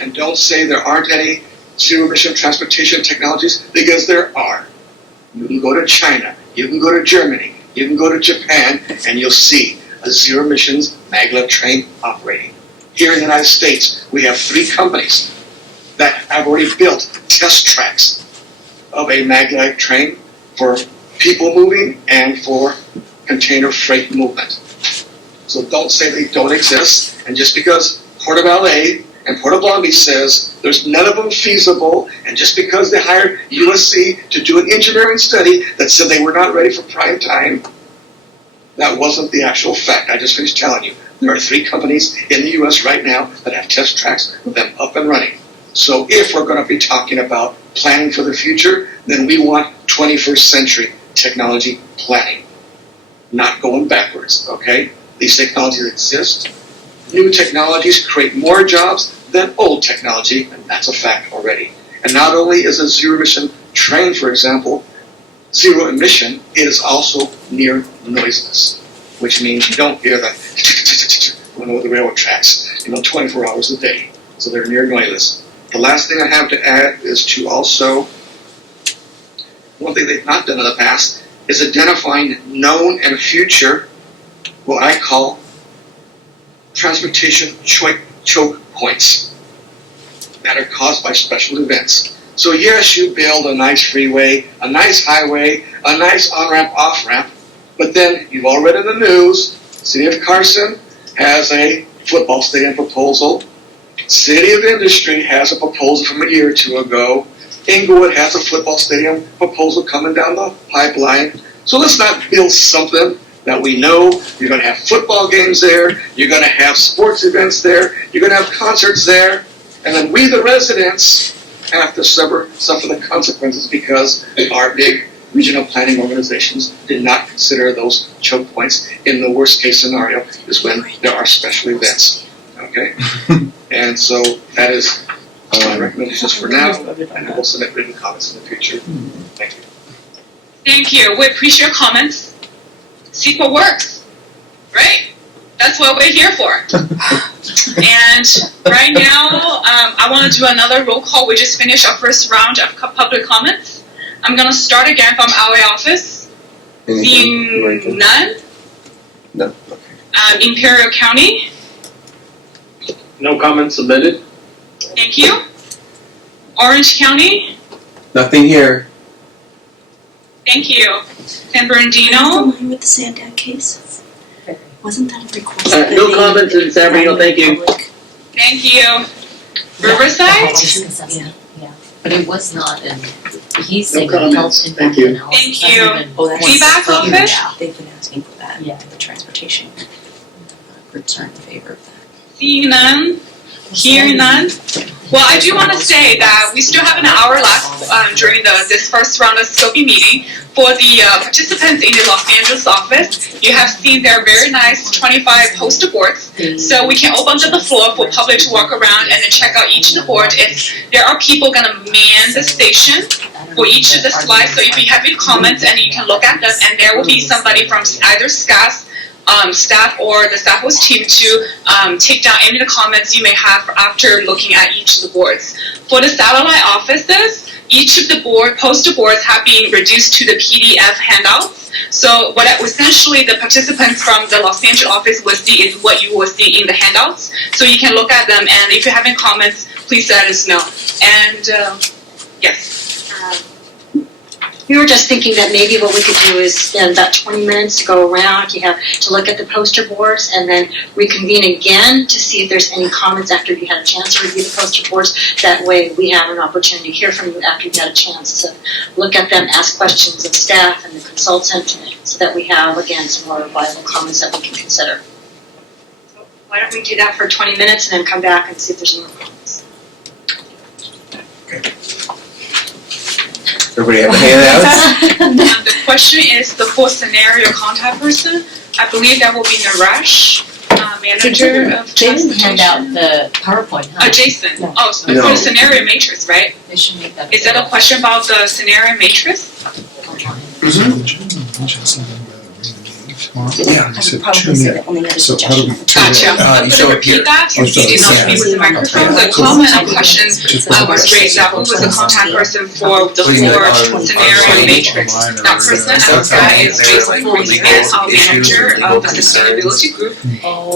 And don't say there aren't any zero emission transportation technologies, because there are. You can go to China, you can go to Germany, you can go to Japan, and you'll see a zero emissions maglev train operating. Here in the United States, we have 3 companies that have already built test tracks of a maglev train for people moving and for container freight movement. So don't say they don't exist. And just because Port of LA and Port of Long Beach says there's none of them feasible, and just because they hired USC to do an engineering study that said they were not ready for prime time, that wasn't the actual fact. I just finished telling you. There are 3 companies in the U.S. right now that have test tracks with them up and running. So if we're going to be talking about planning for the future, then we want 21st century technology planning, not going backwards, okay? These technologies exist. New technologies create more jobs than old technology, and that's a fact already. And not only is a zero-emission train, for example, zero emission, it is also near noiseless, which means you don't hear the going over the railroad tracks, 24 hours a day. So they're near noiseless. The last thing I have to add is to also, one thing they've not done in the past is identifying known and future, what I call transportation choke points that are caused by special events. So yes, you build a nice freeway, a nice highway, a nice on-ramp, off-ramp, but then you've all read in the news, City of Carson has a football stadium proposal. City of Industry has a proposal from a year or 2 ago. Inglewood has a football stadium proposal coming down the pipeline. So let's not build something that we know you're going to have football games there, you're going to have sports events there, you're going to have concerts there, and then we, the residents, have to suffer the consequences because our big regional planning organizations did not consider those choke points in the worst case scenario is when there are special events. Okay? And so that is my recommendations for now, and we'll submit written comments in the future. Thank you. Thank you. We appreciate your comments. See what works, right? That's what we're here for. And right now, I want to do another roll call. We just finished our first round of public comments. I'm going to start again from LA office. Seeing none. No. Okay. Imperial County. No comments submitted. Thank you. Orange County. Nothing here. Thank you. San Bernardino. Line with the Sandak case. Wasn't that a request? No comments in San Bernardino, thank you. Thank you. Riverside. Yeah, but it was not, and he's saying No it helps comments. impact Thank you. analysis. Thank That's you. even before- Feedback office. They've been asking for that. Yeah. The transportation. Groups aren't in favor of that. Seeing none. Hearing none. Well, I do want to say that we still have an hour left during this first round of scoping meeting. For the participants in the Los Angeles office, you have seen their very nice 25 poster boards. So we can open up the floor for public to walk around and then check out each of the boards. If there are people going to man the station for each of the slides, so if you have your comments and you can look at them, and there will be somebody from either SCAG's staff or the staff host team to take down any of the comments you may have after looking at each of the boards. For the satellite offices, each of the poster boards have been reduced to the PDF handouts. So what essentially the participants from the Los Angeles office will see is what you will see in the handouts. So you can look at them, and if you have any comments, please let us know. And yes. We were just thinking that maybe what we could do is spend about 20 minutes to go around, you have to look at the poster boards, and then reconvene again to see if there's any comments after you had a chance to review the poster boards. That way we have an opportunity to hear from you after you've had a chance to look at them, ask questions of staff and the consultant, so that we have, again, some more viable comments that we can consider. So why don't we do that for 20 minutes and then come back and see if there's any more comments. Everybody have a handouts? The question is the full scenario contact person. I believe that will be Naresh, manager of They didn't hand out transportation. the PowerPoint, huh? Jason. No. Oh, so No. for the scenario matrix, right? They should make that. Is that a question about the scenario matrix? Yeah. I would probably say that only another suggestion. Gotcha. I'm you going show to it here. repeat that since you did not speak with the microphone. The comment and question was raised that who was the contact person for the full scenario matrix. That person at SCAG is Jason, who is our manager of the sustainability group.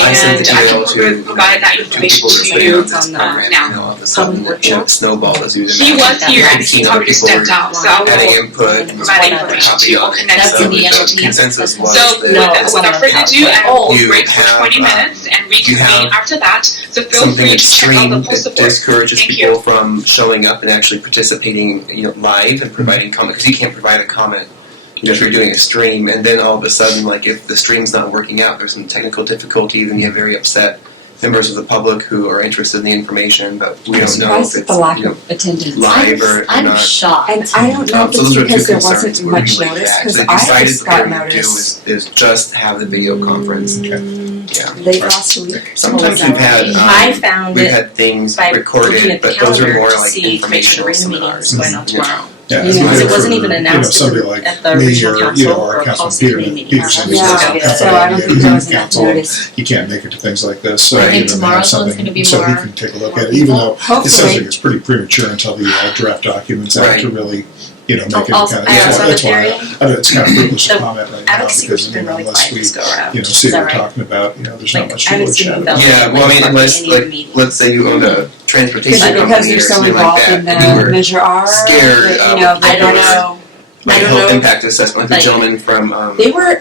I sent And the I email can to provide that information to you now. all of a sudden, Snowball was using He was that. here and he probably just stepped out, so I Adding will input. provide information to you or connect That's you. in the the MLT. consensus was So that without further ado, I will You break for have, 20 minutes and reconvene have after that. So feel something free to check out the extreme poster that board. discourages Thank people you. from showing up and actually participating, live and providing comment, because you can't provide a comment, if you're doing a stream, and then all of a sudden, like, if the stream's not working out, there's some technical difficulty, then you have very upset members of the public who are interested in the information, but we don't know if it's, the lack of attendance. live or I'm not. shocked. And I don't know if So it's those are two because there concerns wasn't we're much related notice, back. because So they I decided just what they got were going to do notice is just have the video conference. Yeah. late last week. Sometimes we've had I found we've it had things by looking recorded, at the but those are calendar more to like see informational arena meeting seminars. is going on tomorrow. Yeah, Yeah. Because it wasn't even announced somebody at like the me regional or, council our or Councilman policy committee meeting. Peterson. who's Yeah, the so I don't think there was enough council, notice. he can't make it to things like this, so I think you know, have tomorrow's one's something, gonna be so he more- can take a look more at it, even people. though it sounds Hopefully. like it's pretty premature until the draft documents out Right. to really, make it kind of, Also, I that's also why, have a theory. it's kind of fruitless to The comment right now, advocacy because, group's been really unless quiet we, this go around. see Is what that we're right? talking about, there's not Like, much I to haven't really seen chat them about. develop. Yeah, well, I mean, unless, Any of the like, meetings. let's say you own a transportation Is it because company they're or so something like involved in that, the we were Measure R? scared, that, I they don't don't know. like I don't health know. impact assessment, like the gentleman from They were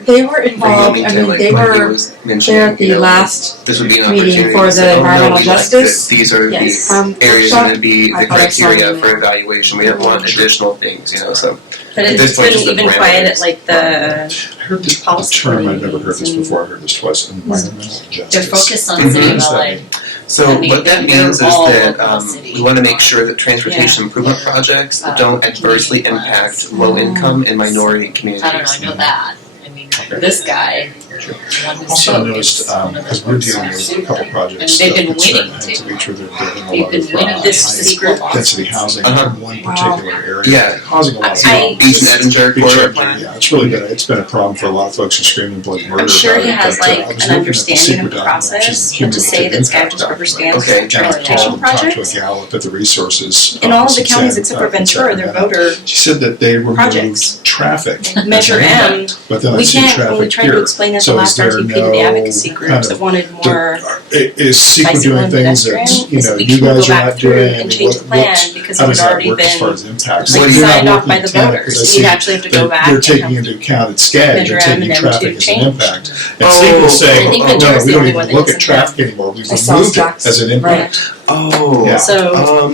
involved. Wilmington, I mean, like they when he were was mentioning, there at the last this would be an meeting opportunity for to say, the oh, no, environmental we like justice. that these are Yes. the areas workshop. going to be I the thought I saw criteria them for there. evaluation. We don't want additional things, so. But At it's this point, been just the even quiet parameters. at like the I heard this policy term, I've never heard this committees before, I heard this twice, environmental justice. They're focused on Mhm. City of What does that LA. mean? So I mean, what that they're means is all that over the city. we want to make sure that transportation improvement projects don't adversely community impact plans. low-income and minority communities. I don't know, I know that. I mean, this guy. the one who's Also so- noticed, is one of the because we're dealing folks with a couple projects And they've that been concern winning, Hudson too. Beach, where they're building a They've lot been of winning this group. density housing Uh-huh. in one particular area. Yeah. Causing a lot of I- problems. Beach and Edinger Beach corridor and- plan. Yeah, it's really been, it's been a problem for a lot of folks who scream and bloody murder I'm sure about he it, has but, like I was an looking at the understanding secret of the document, which process, is but to say that cumulative SCAG impact just rubber stamps Okay. And I transportation talked to a projects. gal up at the resources. In all of the office counties in except for in Ventura, they're Sacramento. voter She said that they removed projects. traffic. Measure M. But then I We see can't, when we traffic tried to here. explain that So the is last there RTP to the no advocacy kind groups that of- wanted more Is CEQA bicycle doing and things that, pedestrian, you is know, we you can go guys are back not through doing? and change the plan because How it does had that already work as far been as impacts? Like, You're not signed off working by the with tenant, voters. 'cause I So see you'd actually have to go they're- back They're and taking have into account at SCAG, Measure they're M taking and M traffic to as an change. impact. And Oh, CEQA I saying, think oh, no, Ventura's we the don't only one even that look at doesn't traffic anymore, we've I saw removed it stocks. as an impact. Oh. Yeah. So,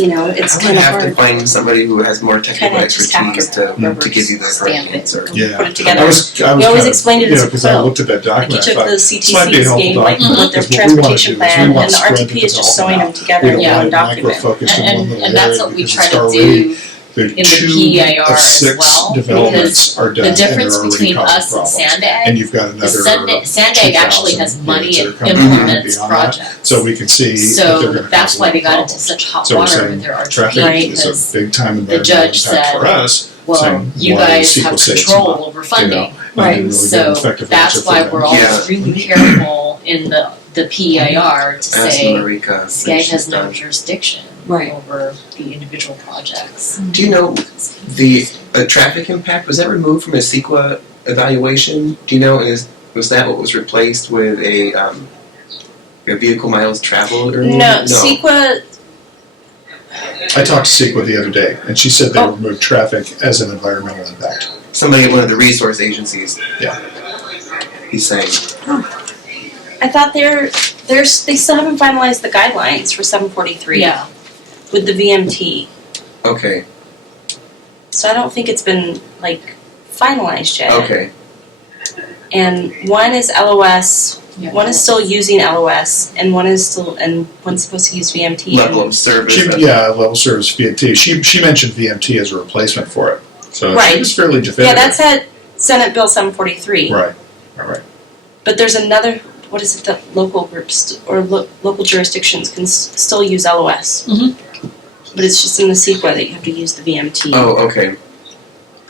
it's I would kind of have to hard. find somebody who has more technical Kinda just have expertise to to give you the correct stamp it. answer. Yeah. Put it together. I was We always kind of, explained it you as know, a because I quilt. looked at that Like you document, I took thought, the this might be a CTC's helpful game, like document, with their because what we wanna transportation do is we plan, want and the spread RTP is just sewing development them out. together We in don't one want document. micro-focused in one And little that's area what we because try it's to already- do the in the two PEIR of as six well, developments are done, the and they're difference already between causing us and problems. SANDAG And you've got is another SANDAG actually 2,000 has money units that and are coming on implements beyond that. projects. So we can see that they're So gonna that's cause a why lot they of got into problems. such hot So we're water saying with their RTP traffic is because a big time the environmental judge impact said, for us. well, saying, you why guys does have CEQA say it's control not, over funding. Right. Really So that's why we're all Yeah. really careful in the PEIR to Ask say Marika. SCAG has no jurisdiction Right. over the individual projects. Do you know the traffic impact, was that removed from a CEQA evaluation? Do you know, was that what was replaced with a vehicle miles traveled or No, CEQA, I talked to CEQA the other day, and she said they removed traffic as an environmental impact. Somebody at one of the resource agencies. Yeah. He's saying. I thought they still haven't finalized the guidelines for 743 Yeah. with the VMT. Okay. So I don't think it's been like finalized yet. Okay. And one is LOS, Yeah. one is still using LOS, and one's supposed to use VMT. Level of service. Level service VMT. She mentioned VMT as a replacement for it. So Right. she was fairly Yeah, definitive. that's at Senate Bill 743. Right. All right. But there's another, what is it, that local groups or local jurisdictions can still use LOS. Mhm. But it's just in the CEQA that you have to use the VMT. Oh, okay.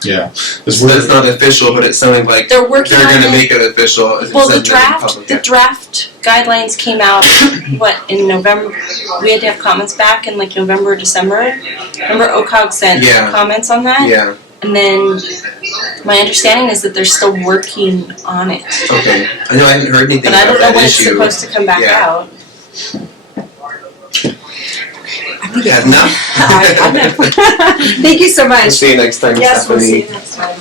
Yeah. So that's not official, but it sounded like They're working they're on going to it. make it official. As it Well, says the in draft, public the draft guidelines came out, in November? We had to have comments back in like November or December. Remember OCOG sent Yeah. comments on that? Yeah. And then my understanding is that they're still working on it. Okay. I know I haven't heard anything But I about don't know that when it's issue. supposed to come back Yeah. out. Had enough? Thank you so We'll much. see you next time, Yes, we'll see Stephanie. you next time.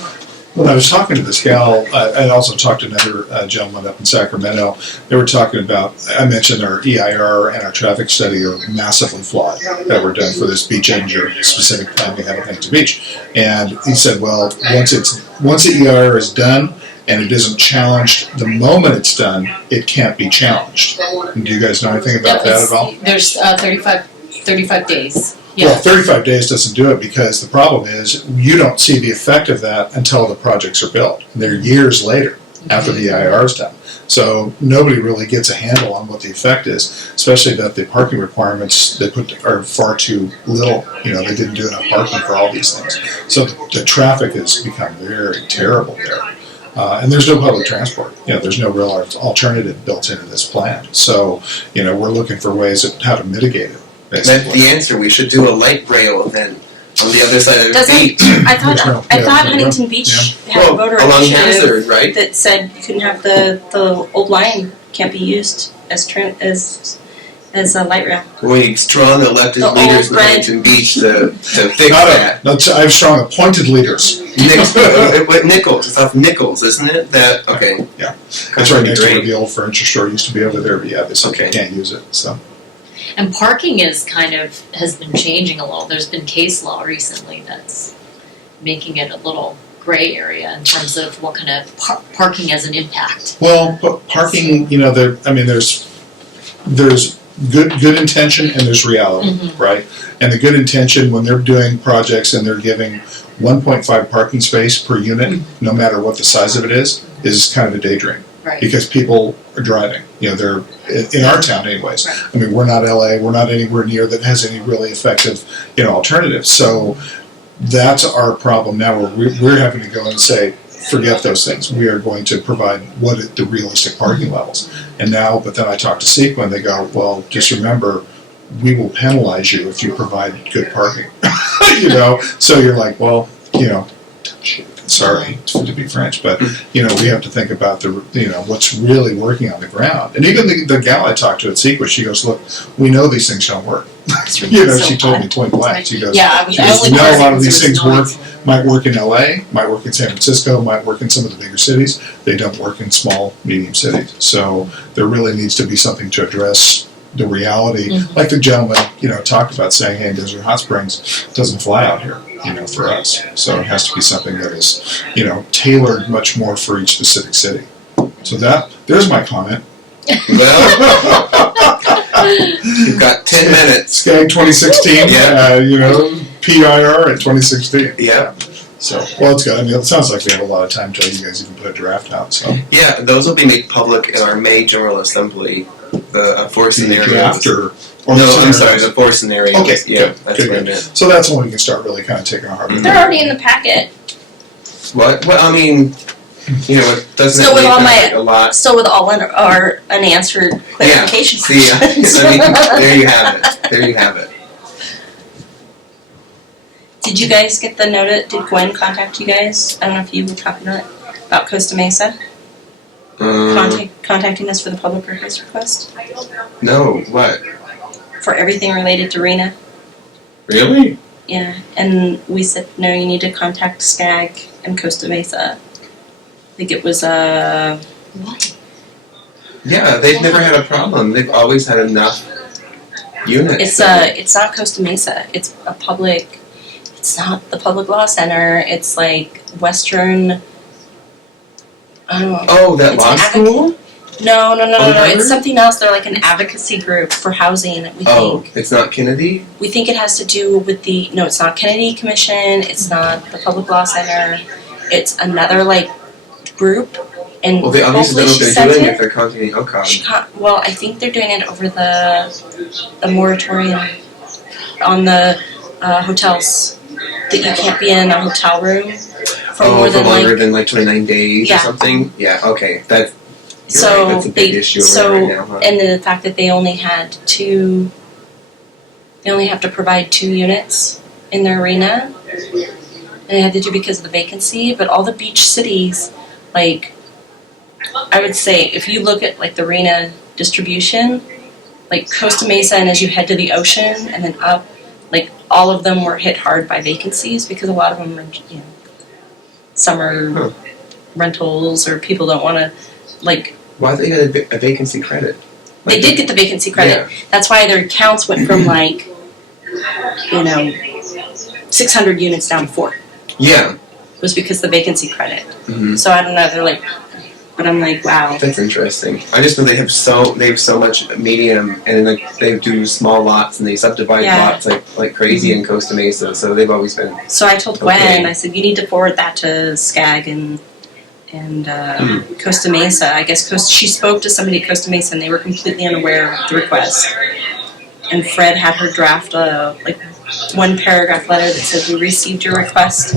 When I was talking to this gal, I also talked to another gentleman up in Sacramento. They were talking about, I mentioned our EIR and our traffic study are massively flawed that were done for this beach injury specific plan we have at Huntington Beach. And he said, well, once the EIR is done and it isn't challenged, the moment it's done, it can't be challenged. And do you guys know anything about that at all? There's 35 days. Well, 35 days doesn't do it because the problem is you don't see the effect of that until the projects are built. And they're years later after the EIR is done. So nobody really gets a handle on what the effect is, especially that the parking requirements they put are far too little. You know, they didn't do enough parking for all these things. So the traffic has become very terrible there. And there's no public transport. You know, there's no real alternative built into this plan. So, you know, we're looking for ways of how to mitigate it. That's the answer. We should do a light rail then on the other side of the beach. I thought Huntington Beach had a voter along initiative Hazard, right? that said you couldn't have the old line can't be used as a light rail. We need strong elected leaders in Huntington Beach to fix that. I have strong appointed leaders. Nichols. It's off Nichols, isn't it? Okay. Yeah. That's right next to where the old furniture store used to be over there, but yeah, they said they can't use it. So. And parking has been changing a little. There's been case law recently that's making it a little gray area in terms of what kind of parking has an impact. Well, parking, you know, there's good intention and there's reality, right? And the good intention when they're doing projects and they're giving 1.5 parking space per unit, no matter what the size of it is kind of a daydream. Right. Because people are driving. You know, they're in our town anyways. Right. I mean, we're not LA. We're not anywhere near that has any really effective, you know, alternatives. So that's our problem now. Where we're having to go and say, forget those things. We are going to provide the realistic parking levels. And now, but then I talk to CEQA and they go, well, just remember, we will penalize you if you provide good parking. You know, so you're like, well, you know, sorry to be French, but you know, we have to think about what's really working on the ground. And even the gal I talked to at CEQA, she goes, look, we know these things don't work. You know, she told me point blank. She goes, we know a lot of these things might work in LA, might work in San Francisco, might work in some of the bigger cities. They don't work in small, medium cities. So there really needs to be something to address the reality, like the gentleman, you know, talked about saying, hey, Desert Hot Springs doesn't fly out here, you know, for us. So it has to be something that is, you know, tailored much more for each specific city. So there's my comment. Well, you've got 10 minutes. SCAG 2016, you know, PEIR at 2016. Yeah. So, well, it's good. I mean, it sounds like we have a lot of time until you guys even put a draft out. So. Yeah, those will be made public in our May General Assembly. The four scenarios. Draft or I'm sorry, the four scenarios. Okay, yeah, that's good, what I meant. So that's when we can start really kind of taking a hard look. They're already in the packet. What? Well, I mean, you know, it doesn't. So with all a lot. So with all our unanswered clarification questions. I mean, there you have it. There you have it. Did you guys get the note? Did Gwen contact you guys? I don't know if you were talking about Costa Mesa. Contacting us for the public records request? No, what? For everything related to RENA. Really? Yeah, and we said, no, you need to contact SCAG and Costa Mesa. I think it was, What? Yeah, they've never had a problem. They've always had enough units. It's not Costa Mesa. It's not the Public Law Center. It's like Western... Oh, that law school? No. It's something else. They're like an advocacy group for housing, we think. It's not Kennedy? We think it has to do with no, it's not Kennedy Commission. It's not the Public Law Center. It's another, like, group. And well, they obviously don't know what they're doing if they're contacting OCOG. Well, I think they're doing it over the moratorium on the hotels. That you can't be in a hotel room for more than longer than 29 days or something? Yeah, okay. That's a big issue right now. Huh? And the fact that they only have to provide 2 units in their arena. And they had to do because of the vacancy. But all the beach cities, like, I would say, if you look at, like, the arena distribution, like Costa Mesa, and as you head to the ocean and then up, like, all of them were hit hard by vacancies because a lot of them are, you know. summer rentals, or people don't want to, like, Why do they get a vacancy credit? they did get the vacancy credit. That's why their counts went from, like, 600 units down to 4. Yeah. Was because the vacancy credit. Mm-hmm. So I don't know, they're like, but I'm like, wow. That's interesting. I just know they have so much medium, and like they do small lots and they subdivide lots like crazy in Costa Mesa. So they've always been. So I told Gwen, I said, you need to forward that to SCAG and Costa Mesa. I guess she spoke to somebody at Costa Mesa and they were completely unaware of the request. And Fred had her draft like one paragraph letter that said, we received your request.